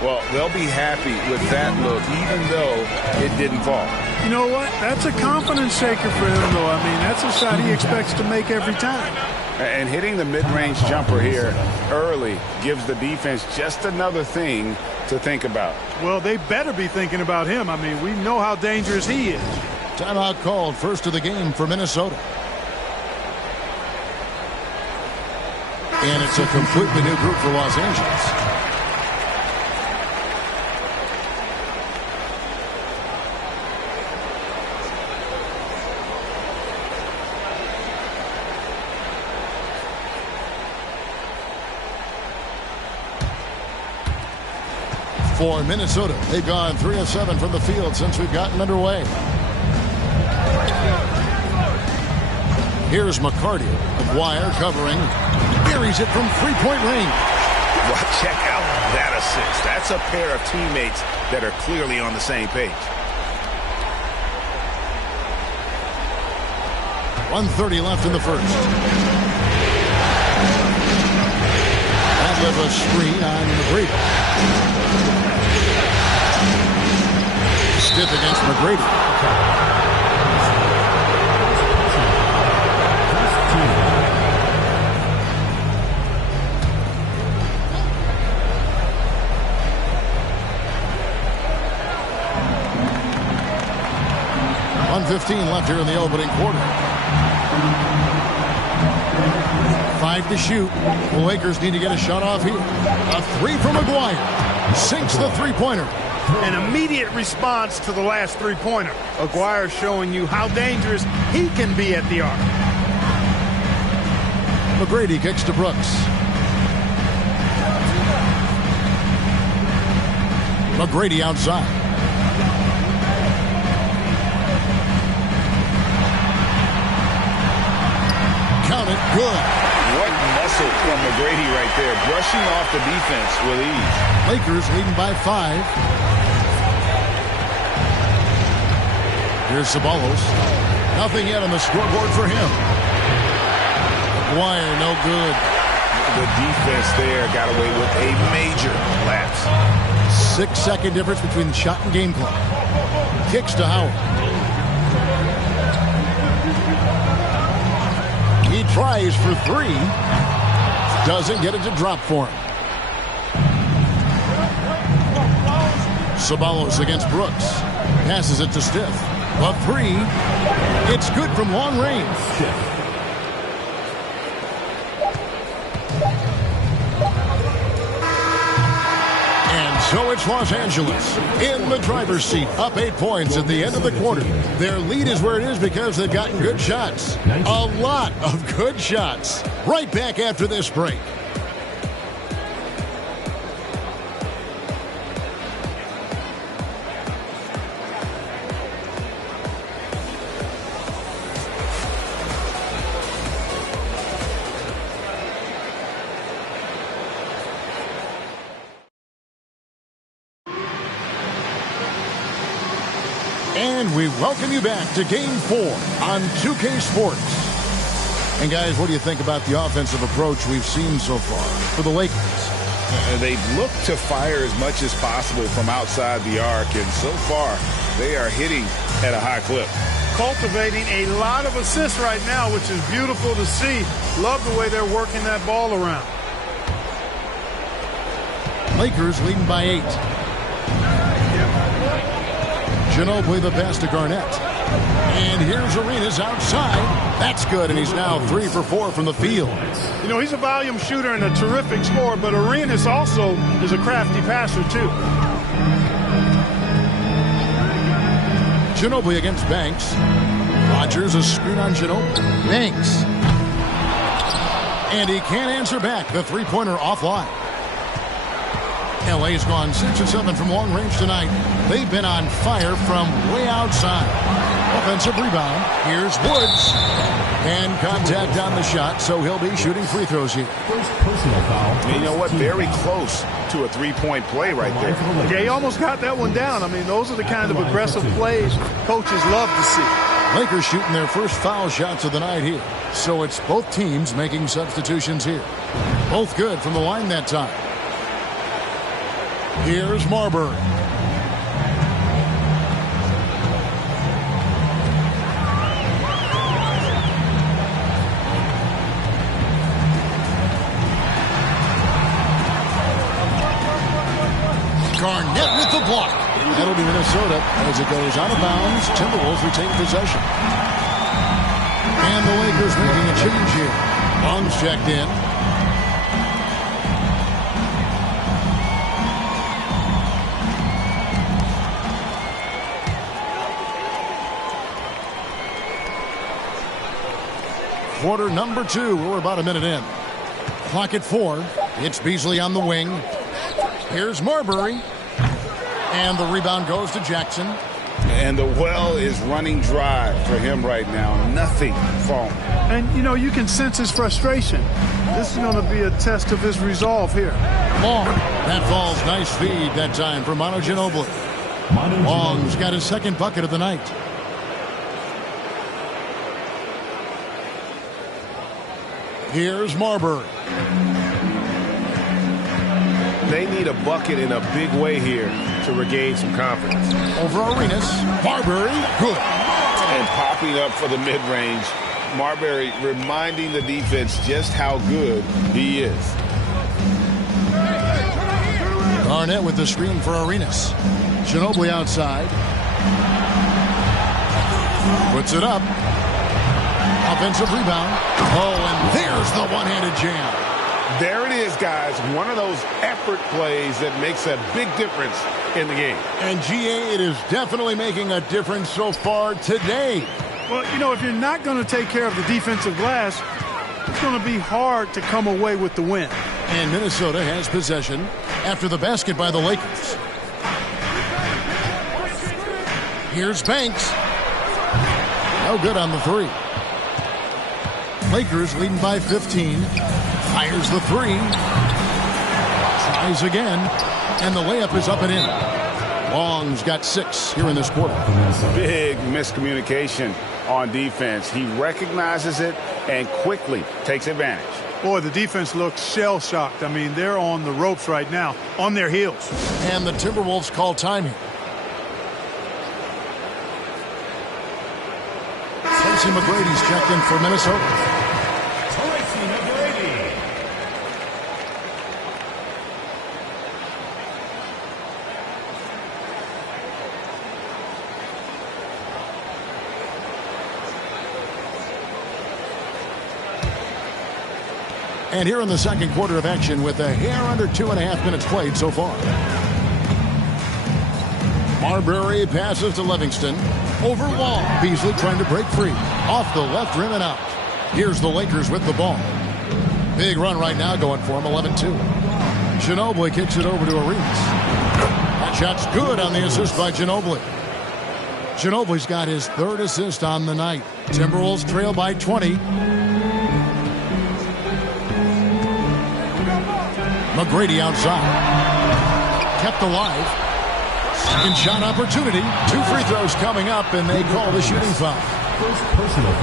Well, they'll be happy with that look, even though it didn't fall. You know what? That's a confidence shaker for him, though. I mean, that's a shot he expects to make every time. And hitting the mid-range jumper here early gives the defense just another thing to think about. Well, they better be thinking about him. I mean, we know how dangerous he is. Timeout called, first of the game for Minnesota. And it's a completely new group for Los Angeles. For Minnesota, they've gone 3 of 7 from the field since we've gotten underway. Here's McCarty. McGuire covering. Buries it from three-point range. Well, check out that assist. That's a pair of teammates that are clearly on the same page. 1:30 left in the first. That was a screen on McGrady. Stiff against McGrady. .115 left here in the opening quarter. 5 to shoot. The Lakers need to get a shot off here. A three from McGuire. Sinks the three-pointer. An immediate response to the last three-pointer. McGuire showing you how dangerous he can be at the arc. McGrady kicks to Brooks. McGrady outside. Count it. Good. What muscle from McGrady right there. Brushing off the defense with ease. Lakers leading by 5. Here's Ceballos. Nothing yet on the scoreboard for him. McGuire, no good. The defense there got away with a major lapse. 6-second difference between the shot and game clock. Kicks to Howard. He tries for 3. Doesn't get it to drop for him. Ceballos against Brooks. Passes it to Stiff. A 3. It's good from long range. And so it's Los Angeles in the driver's seat, up 8 points at the end of the quarter. Their lead is where it is because they've gotten good shots. A lot of good shots. Right back after this break. And we welcome you back to Game 4 on 2K Sports. And guys, what do you think about the offensive approach we've seen so far for the Lakers? They've looked to fire as much as possible from outside the arc, and so far they are hitting at a high clip. Cultivating a lot of assists right now, which is beautiful to see. Love the way they're working that ball around. Lakers leading by 8. Ginobili the pass to Garnett. And here's Arenas outside. That's good, and he's now 3 for 4 from the field. You know, he's a volume shooter and a terrific scorer, but Arenas also is a crafty passer, too. Ginobili against Banks. Rodgers, a screen on Ginobili. Banks. And he can't answer back. The three-pointer offline. LA's gone 6 of 7 from long range tonight. They've been on fire from way outside. Offensive rebound. Here's Woods. And contact on the shot, so he'll be shooting free throws here. First personal foul. And you know what? Very close to a three-point play right there. Yeah, he almost got that one down. I mean, those are the kind of aggressive plays coaches love to see. Lakers shooting their first foul shots of the night here. So it's both teams making substitutions here. Both good from the line that time. Here's Marbury. Garnett with the block. That'll be Minnesota as it goes out of bounds. Timberwolves retain possession. And the Lakers making a change here. Long's checked in. Quarter number 2. We're about a minute in. Clock at 4. It's Beasley on the wing. Here's Marbury. And the rebound goes to Jackson. And the well is running dry for him right now. Nothing falling. And, you know, you can sense his frustration. This is going to be a test of his resolve here. Long. That falls. Nice feed that time for Manu Ginobili. Long's got his second bucket of the night. Here's Marbury. They need a bucket in a big way here to regain some confidence. Over Arenas. Marbury. Good. And popping up for the mid-range. Marbury reminding the defense just how good he is. Garnett with the screen for Arenas. Ginobili outside. Puts it up. Offensive rebound. Oh, and there's the one-handed jam. There it is, guys. One of those effort plays that makes a big difference in the game. And GA, it is definitely making a difference so far today. Well, you know, if you're not going to take care of the defensive glass, it's going to be hard to come away with the win. And Minnesota has possession after the basket by the Lakers. Here's Banks. No good on the three. Lakers leading by 15. Fires the three. Tries again. And the layup is up and in. Long's got 6 here in this quarter. Big miscommunication on defense. He recognizes it and quickly takes advantage. Boy, the defense looks shell-shocked. I mean, they're on the ropes right now, on their heels. And the Timberwolves call time here. Tracy McGrady's checked in for Minnesota. And here in the second quarter of action with a hair under 2.5 minutes played so far. Marbury passes to Livingston. Over Wall. Beasley trying to break free. Off the left rim and out. Here's the Lakers with the ball. Big run right now going for him, 11-2. Ginobili kicks it over to Arenas. That shot's good on the assist by Ginobili. Ginobili's got his 3rd assist on the night. Timberwolves trail by 20. McGrady outside. Kept alive. Second shot opportunity. 2 free throws coming up, and they call the shooting foul.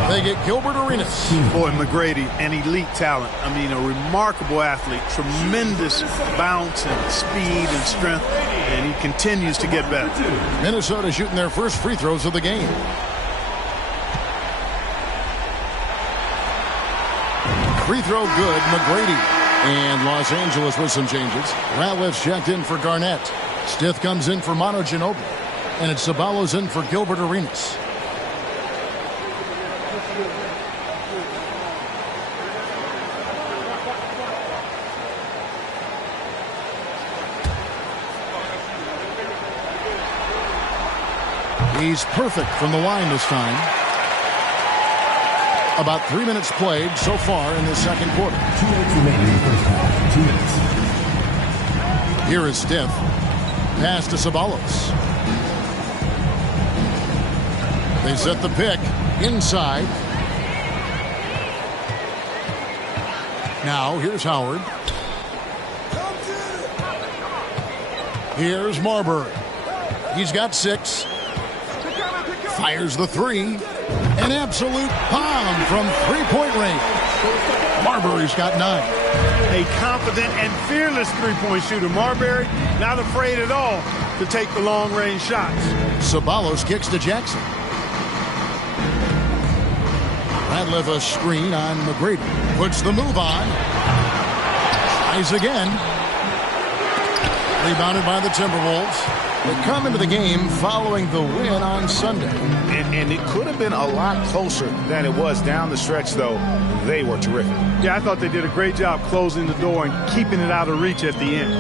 They get Gilbert Arenas. Boy, McGrady, an elite talent. I mean, a remarkable athlete. Tremendous bounce and speed and strength, and he continues to get better. Minnesota shooting their first free throws of the game. Free throw good, McGrady. And Los Angeles with some changes. Ratliff's checked in for Garnett. Stith comes in for Manu Ginobili. And it's Ceballos in for Gilbert Arenas. He's perfect from the line this time. About 3 minutes played so far in the second quarter. 2 minutes remaining in the first half. 2 minutes. Here is Steph. Pass to Ceballos. They set the pick inside. Now here's Howard. Here's Marbury. He's got 6. Fires the 3. An absolute bomb from three-point range. Marbury's got 9. A confident and fearless three-point shooter. Marbury not afraid at all to take the long-range shots. Ceballos kicks to Jackson. Radliff a screen on McGrady. Puts the move on. Tries again. Rebounded by the Timberwolves. They come into the game following the win on Sunday. And it could have been a lot closer than it was down the stretch, though. They were terrific. Yeah, I thought they did a great job closing the door and keeping it out of reach at the end.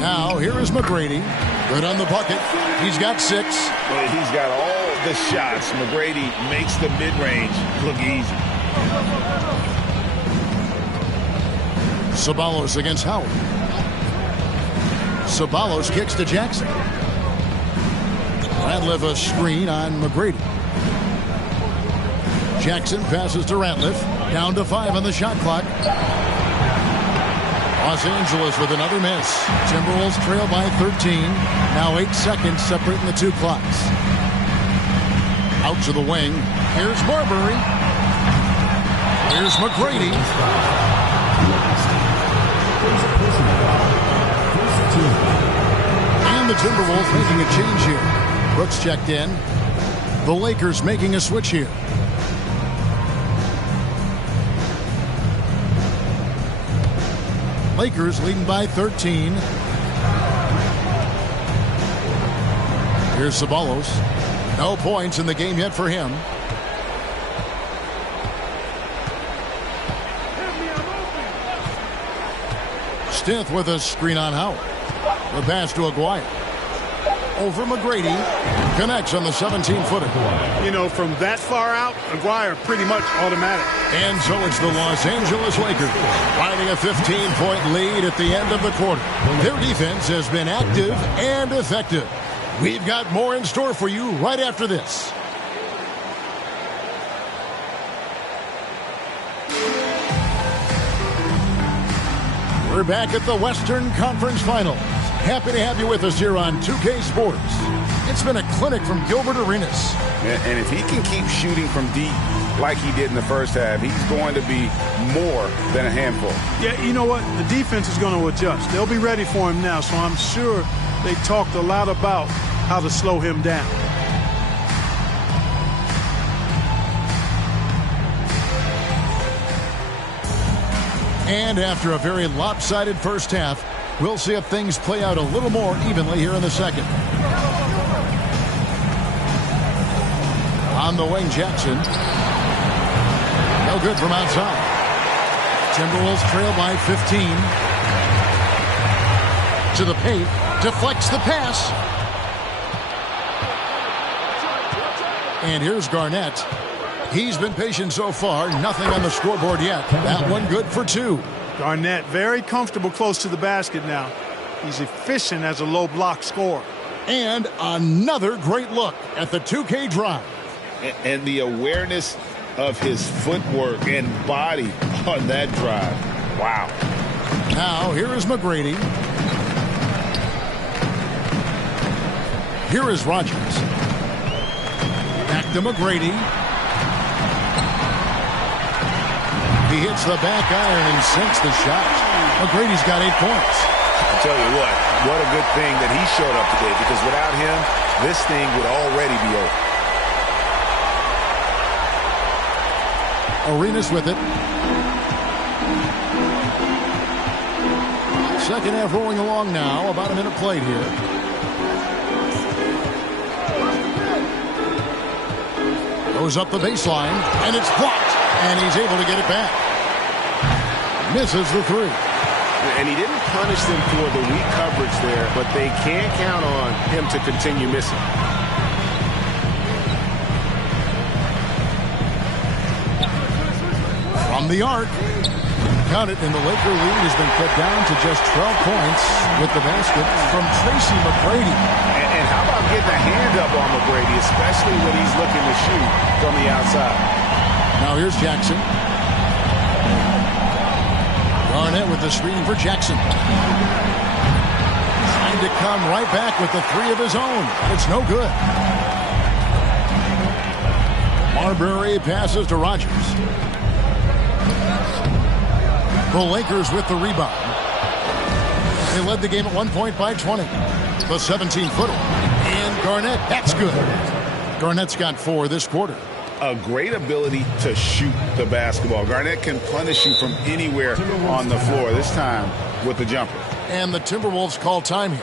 Now, here is McGrady. Good on the bucket. He's got 6. But he's got all the shots. McGrady makes the mid-range look easy. Ceballos against Howard. Ceballos kicks to Jackson. Radliff a screen on McGrady. Jackson passes to Radliff. Down to 5 on the shot clock. Los Angeles with another miss. Timberwolves trail by 13. Now 8 seconds separating the 2 clocks. Out to the wing. Here's Marbury. Here's McGrady. And the Timberwolves making a change here. Brooks checked in. The Lakers making a switch here. Lakers leading by 13. Here's Ceballos. No points in the game yet for him. Stith with a screen on Howard. The pass to Aguirre. Over McGrady. Connects on the 17-footer. You know, from that far out, Aguirre pretty much automatic. And so it's the Los Angeles Lakers riding a 15-point lead at the end of the quarter. Their defense has been active and effective. We've got more in store for you right after this. We're back at the Western Conference Finals. Happy to have you with us here on 2K Sports. It's been a clinic from Gilbert Arenas. And if he can keep shooting from deep like he did in the first half, he's going to be more than a handful. Yeah, you know what? The defense is going to adjust. They'll be ready for him now, so I'm sure they talked a lot about how to slow him down. And after a very lopsided first half, we'll see if things play out a little more evenly here in the second. On the wing, Jackson. No good from outside. Timberwolves trail by 15. To the paint. Deflects the pass. And here's Garnett. He's been patient so far. Nothing on the scoreboard yet. That one good for 2. Garnett very comfortable close to the basket now. He's efficient as a low block scorer. And another great look at the 2K drive. And the awareness of his footwork and body on that drive. Wow. Now here is McGrady. Here is Rogers. Back to McGrady. He hits the back iron and sinks the shot. McGrady's got 8 points. I'll tell you what a good thing that he showed up today, because without him, this thing would already be over. Arenas with it. Second half rolling along now. About a minute played here. Goes up the baseline, and it's blocked. And he's able to get it back. Misses the 3. And he didn't punish them for the weak coverage there, but they can't count on him to continue missing. From the arc. Count it, and the Laker lead has been cut down to just 12 points with the basket from Tracy McGrady. And how about getting a hand up on McGrady, especially when he's looking to shoot from the outside. Now here's Jackson. Garnett with the screen for Jackson. Trying to come right back with the three of his own. It's no good. Marbury passes to Rogers. The Lakers with the rebound. They led the game at 1 point by 20. The 17-footer. And Garnett, that's good. Garnett's got 4 this quarter. A great ability to shoot the basketball. Garnett can punish you from anywhere on the floor, this time with the jumper. And the Timberwolves call time here.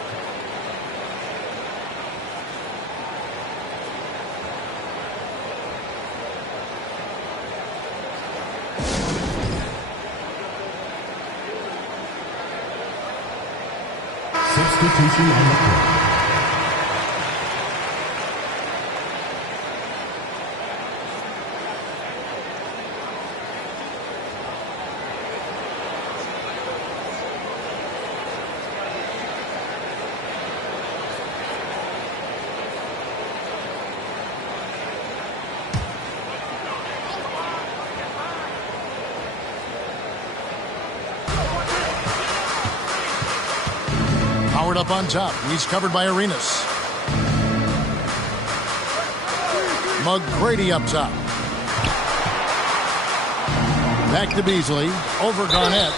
Substitution on the court. Howard up on top. He's covered by Arenas. McGrady up top. Back to Beasley. Over Garnett.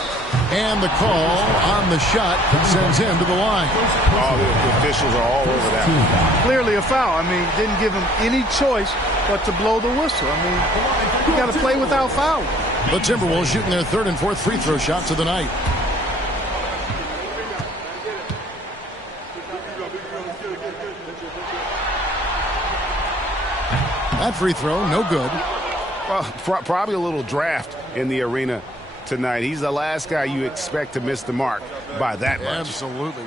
And the call on the shot that sends him to the line. Oh, the officials are all over that. Clearly a foul. I mean, didn't give him any choice but to blow the whistle. I mean, you got to play without fouling. The Timberwolves shooting their 3rd and 4th free throw shots of the night. That free throw, no good. Well, probably a little draft in the arena tonight. He's the last guy you expect to miss the mark by that much. Absolutely.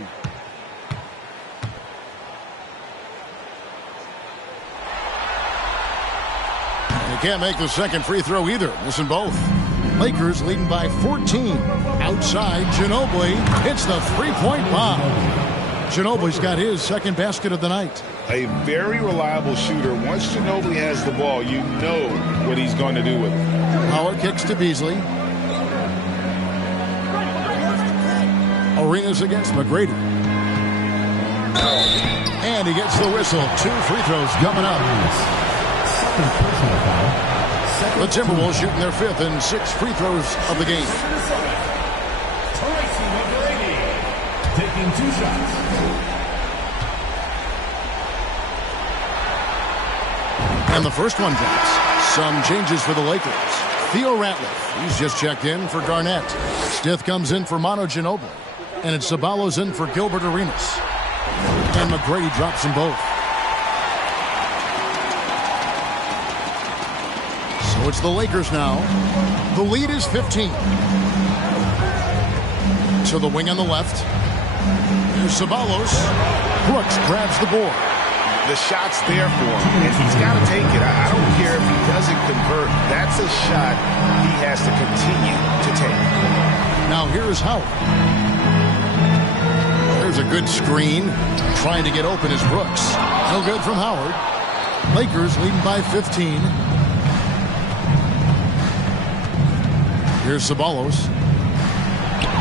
He can't make the 2nd free throw either. Missing both. Lakers leading by 14. Outside, Ginobili hits the 3-point bomb. Ginobili's got his 2nd basket of the night. A very reliable shooter. Once Ginobili has the ball, you know what he's going to do with it. Howard kicks to Beasley. Arenas against McGrady. And he gets the whistle. 2 free throws coming up. The Timberwolves shooting their 5th and 6th free throws of the game. Tracy McGrady taking 2 shots. And the first one drops. Some changes for the Lakers. Theo Ratliff, he's just checked in for Garnett. Stith comes in for Manu Ginobili. And it's Ceballos in for Gilbert Arenas. And McGrady drops them both. So it's the Lakers now. The lead is 15. To the wing on the left. Here's Ceballos. Brooks grabs the board. The shot's there for him, and he's got to take it. I don't care if he doesn't convert. That's a shot he has to continue to take. Now here's Howard. There's a good screen. Trying to get open is Brooks. No good from Howard. Lakers leading by 15. Here's Ceballos.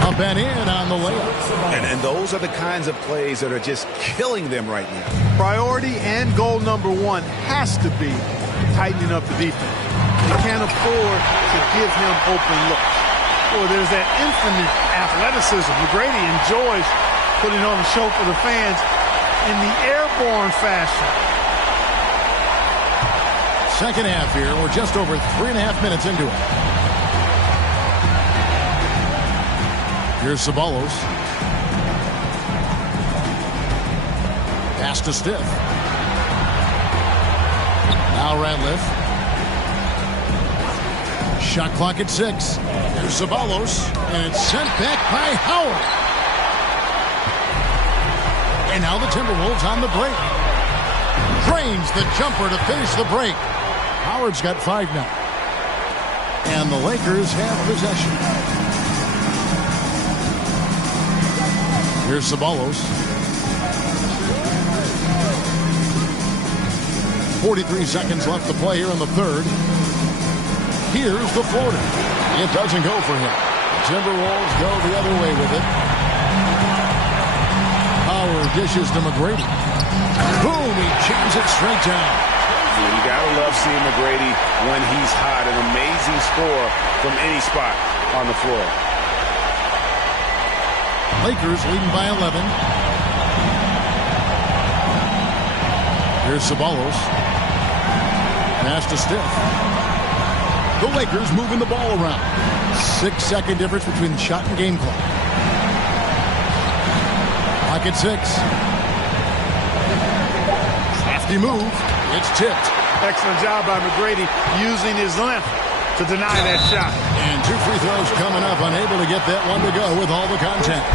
Up and in on the layup. And those are the kinds of plays that are just killing them right now. Priority and goal number 1 has to be tightening up the defense. They can't afford to give him open looks. Boy, there's that infinite athleticism. McGrady enjoys putting on the show for the fans in the airborne fashion. Second half here. We're just over 3.5 minutes into it. Here's Ceballos. Pass to Stith. Now Ratliff. Shot clock at 6. Here's Ceballos. And it's sent back by Howard. And now the Timberwolves on the break. Drains the jumper to finish the break. Howard's got 5 now. And the Lakers have possession. Here's Ceballos. 43 seconds left to play here in the third. Here's the floater. It doesn't go for him. Timberwolves go the other way with it. Howard dishes to McGrady. Boom, he jams it straight down. You gotta love seeing McGrady when he's hot. An amazing score from any spot on the floor. Lakers leading by 11. Here's Ceballos. Pass to Stiff. The Lakers moving the ball around. 6-second difference between the shot and game clock. Clock at 6. Crafty move. It's tipped. Excellent job by McGrady using his length to deny that shot. And 2 free throws coming up. Unable to get that one to go with all the contact.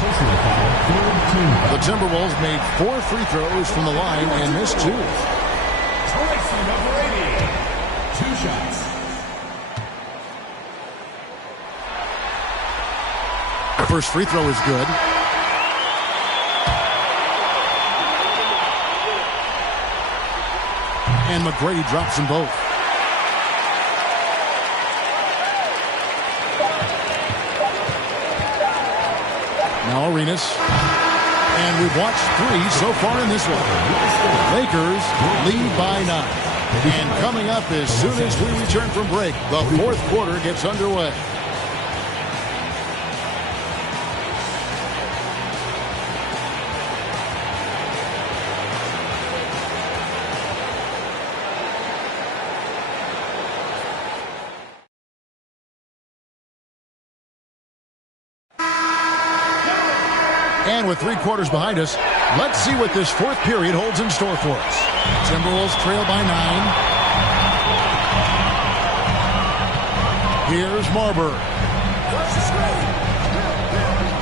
The Timberwolves made 4 free throws from the line and missed 2. Tracy McGrady, 2 shots. The first free throw is good. And McGrady drops them both. Now Arenas. And we've watched 3 so far in this one. Lakers lead by 9. And coming up as soon as we return from break, the fourth quarter gets underway. And with 3 quarters behind us, let's see what this fourth period holds in store for us. Timberwolves trail by 9. Here's Marbury.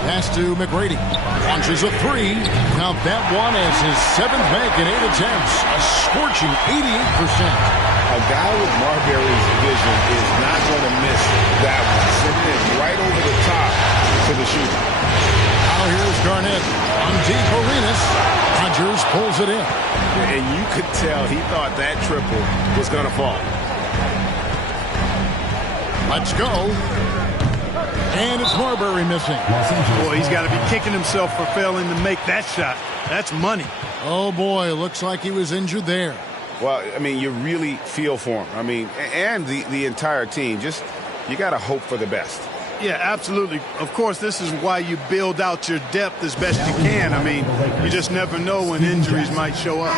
Pass to McGrady. Launches a 3. Now that one as his 7th make in 8 attempts. A scorching 88%. A guy with Marbury's vision is not going to miss that one. Sending it right over the top to the shooter. Now here's Garnett on deep. Arenas. Rodgers pulls it in. And you could tell he thought that triple was going to fall. Let's go. And it's Marbury missing. Boy, he's got to be kicking himself for failing to make that shot. That's money. Oh, boy. Looks like he was injured there. Well, I mean, you really feel for him. I mean, and the entire team. Just, you got to hope for the best. Yeah, absolutely. Of course, this is why you build out your depth as best you can. I mean, you just never know when injuries might show up.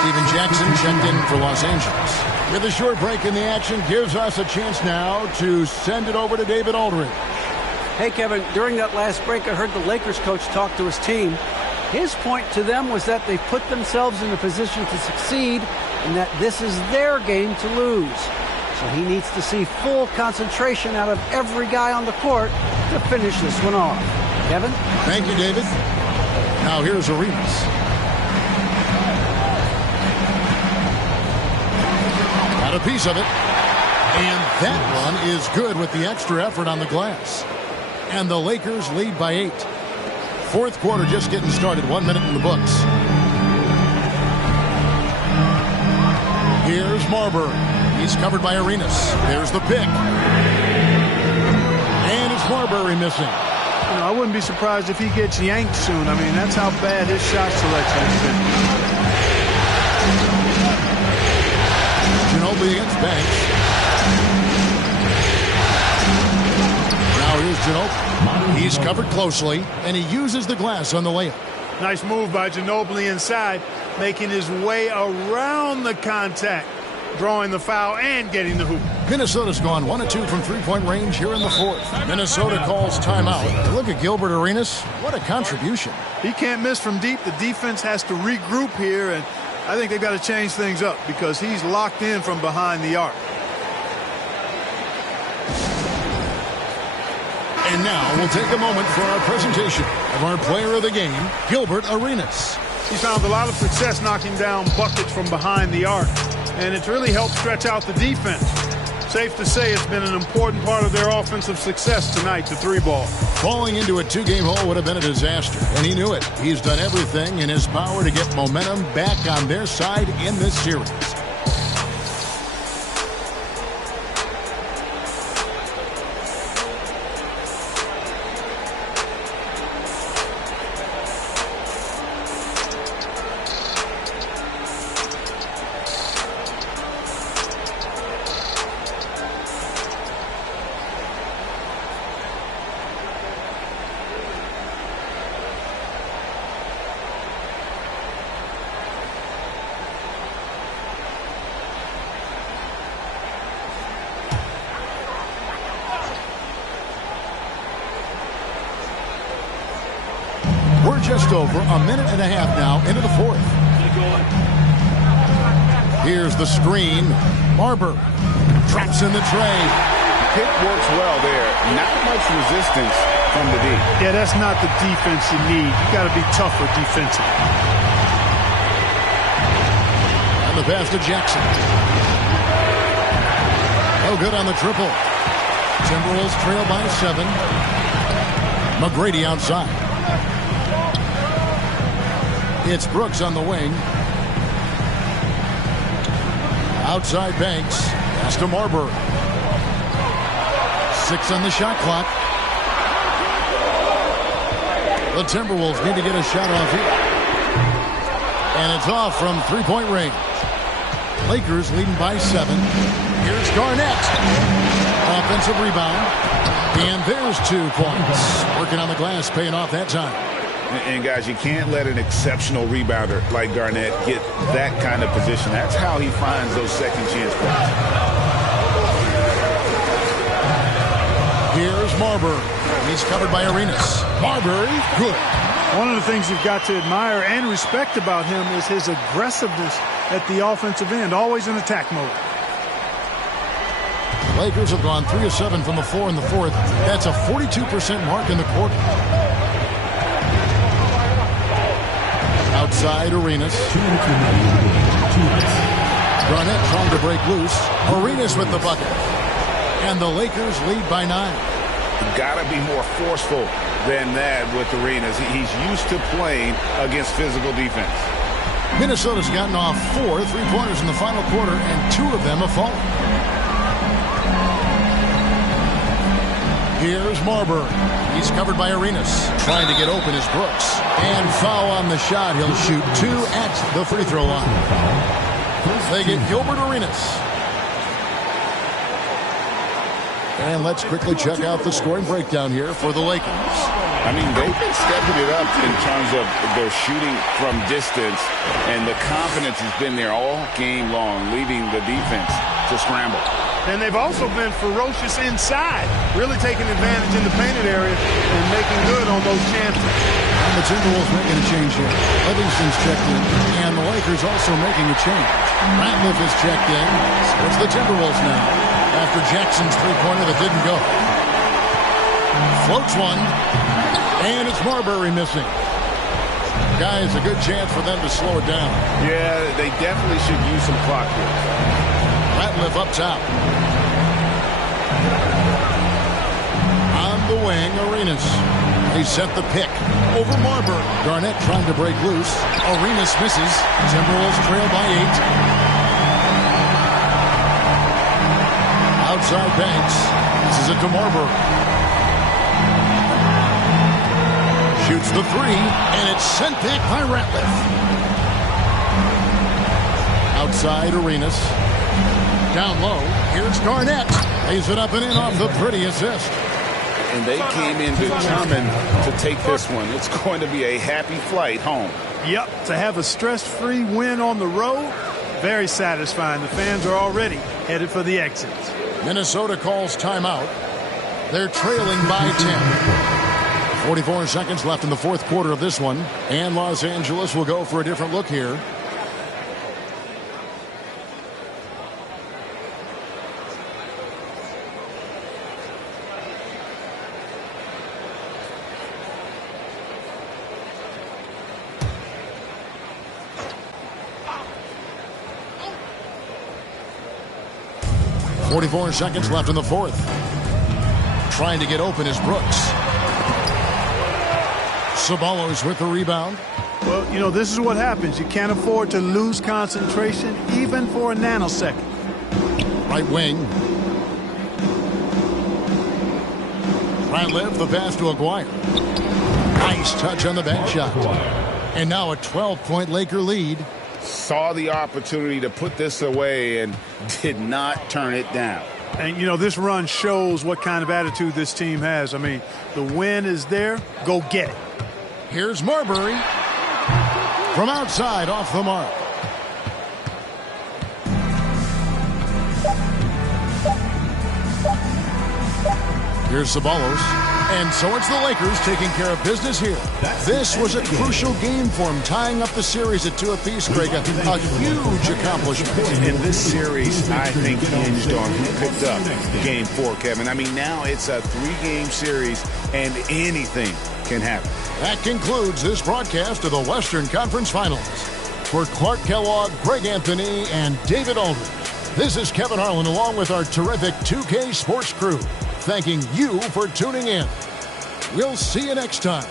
Steven Jackson checked in for Los Angeles. With a short break in the action, gives us a chance now to send it over to David Aldridge. Hey, Kevin, during that last break, I heard the Lakers coach talk to his team. His point to them was that they put themselves in a position to succeed and that this is their game to lose. So he needs to see full concentration out of every guy on the court to finish this one off. Kevin? Thank you, David. Now here's Arenas. Got a piece of it. And that one is good with the extra effort on the glass. And the Lakers lead by 8. Fourth quarter just getting started. 1 minute in the books. Here's Marbury. He's covered by Arenas. There's the pick. And it's Marbury missing. You know, I wouldn't be surprised if he gets yanked soon. I mean, that's how bad his shot selection has been. Ginobili against Banks. Now here's Ginobili. He's covered closely, and he uses the glass on the layup. Nice move by Ginobili inside, making his way around the contact, drawing the foul and getting the hoop. Minnesota's gone 1 of 2 from three-point range here in the fourth. Minnesota calls timeout. Look at Gilbert Arenas. What a contribution. He can't miss from deep. The defense has to regroup here, and I think they've got to change things up because he's locked in from behind the arc. And now we'll take a moment for our presentation of our player of the game, Gilbert Arenas. He's found a lot of success knocking down buckets from behind the arc, and it's really helped stretch out the defense. Safe to say it's been an important part of their offensive success tonight, the three ball. Falling into a two-game hole would have been a disaster, and he knew it. He's done everything in his power to get momentum back on their side in this series. We're just over a minute and a half now into the fourth. Here's the screen. Barber traps in the tray. Pick works well there. Not much resistance from the D. Yeah, that's not the defense you need. You got to be tougher defensively. And the pass to Jackson. No good on the triple. Timberwolves trail by 7. McGrady outside. It's Brooks on the wing. Outside Banks. Pass to Marbury. 6 on the shot clock. The Timberwolves need to get a shot off here. And it's off from three-point range. Lakers leading by 7. Here's Garnett. Offensive rebound. And there's 2 points. Working on the glass, paying off that time. And, guys, you can't let an exceptional rebounder like Garnett get that kind of position. That's how he finds those second chance points. Here's Marbury. He's covered by Arenas. Marbury, good. One of the things you've got to admire and respect about him is his aggressiveness at the offensive end, always in attack mode. Lakers have gone 3 of 7 from the floor in the fourth. That's a 42% mark in the quarter. Outside Arenas. Garnett trying to break loose. Arenas with the bucket. And the Lakers lead by 9. You've got to be more forceful than that with Arenas. He's used to playing against physical defense. Minnesota's gotten off 4 3-pointers in the final quarter, and 2 of them have fallen. Here's Marbury. He's covered by Arenas. Trying to get open is Brooks. And foul on the shot. He'll shoot 2 at the free throw line. They get Gilbert Arenas. And let's quickly check out the scoring breakdown here for the Lakers. I mean, they've been stepping it up in terms of their shooting from distance, and the confidence has been there all game long, leading the defense to scramble. And they've also been ferocious inside, really taking advantage in the painted area and making good on those chances. And the Timberwolves making a change here. Livingston's checked in, and the Lakers also making a change. Ratliff is checked in. It's the Timberwolves now, after Jackson's three-pointer that didn't go. Floats one, and it's Marbury missing. Guys, a good chance for them to slow it down. Yeah, they definitely should use some clock here. Ratliff up top. On the wing, Arenas. They set the pick over Marbury. Garnett trying to break loose. Arenas misses. Timberwolves trail by 8. Outside Banks. This is it to Marbury. Shoots the 3, and it's sent back by Ratliff. Outside Arenas. Down low, here's Garnett. Lays it up and in off the pretty assist. And they came in determined to take this one. It's going to be a happy flight home. Yep, to have a stress-free win on the road, very satisfying. The fans are already headed for the exits. Minnesota calls timeout. They're trailing by 10. 44 seconds left in the fourth quarter of this one. And Los Angeles will go for a different look here. 44 seconds left in the fourth. Trying to get open is Brooks. Ceballos with the rebound. Well, you know, this is what happens. You can't afford to lose concentration even for a nanosecond. Right wing. Ratliff, the pass to Aguirre. Nice touch on the back shot. And now a 12-point Laker lead. Saw the opportunity to put this away and did not turn it down. And, you know, this run shows what kind of attitude this team has. I mean, the win is there. Go get it. Here's Marbury. From outside, off the mark. Here's Ceballos. And so it's the Lakers taking care of business here. This was a crucial game for them, tying up the series at 2 apiece, Greg. A huge accomplishment. And this series, I think, hinged on who picked up Game 4, Kevin. I mean, now it's a 3-game series, and anything can happen. That concludes this broadcast of the Western Conference Finals. For Clark Kellogg, Greg Anthony, and David Aldridge, this is Kevin Harlan along with our terrific 2K Sports crew, thanking you for tuning in. We'll see you next time.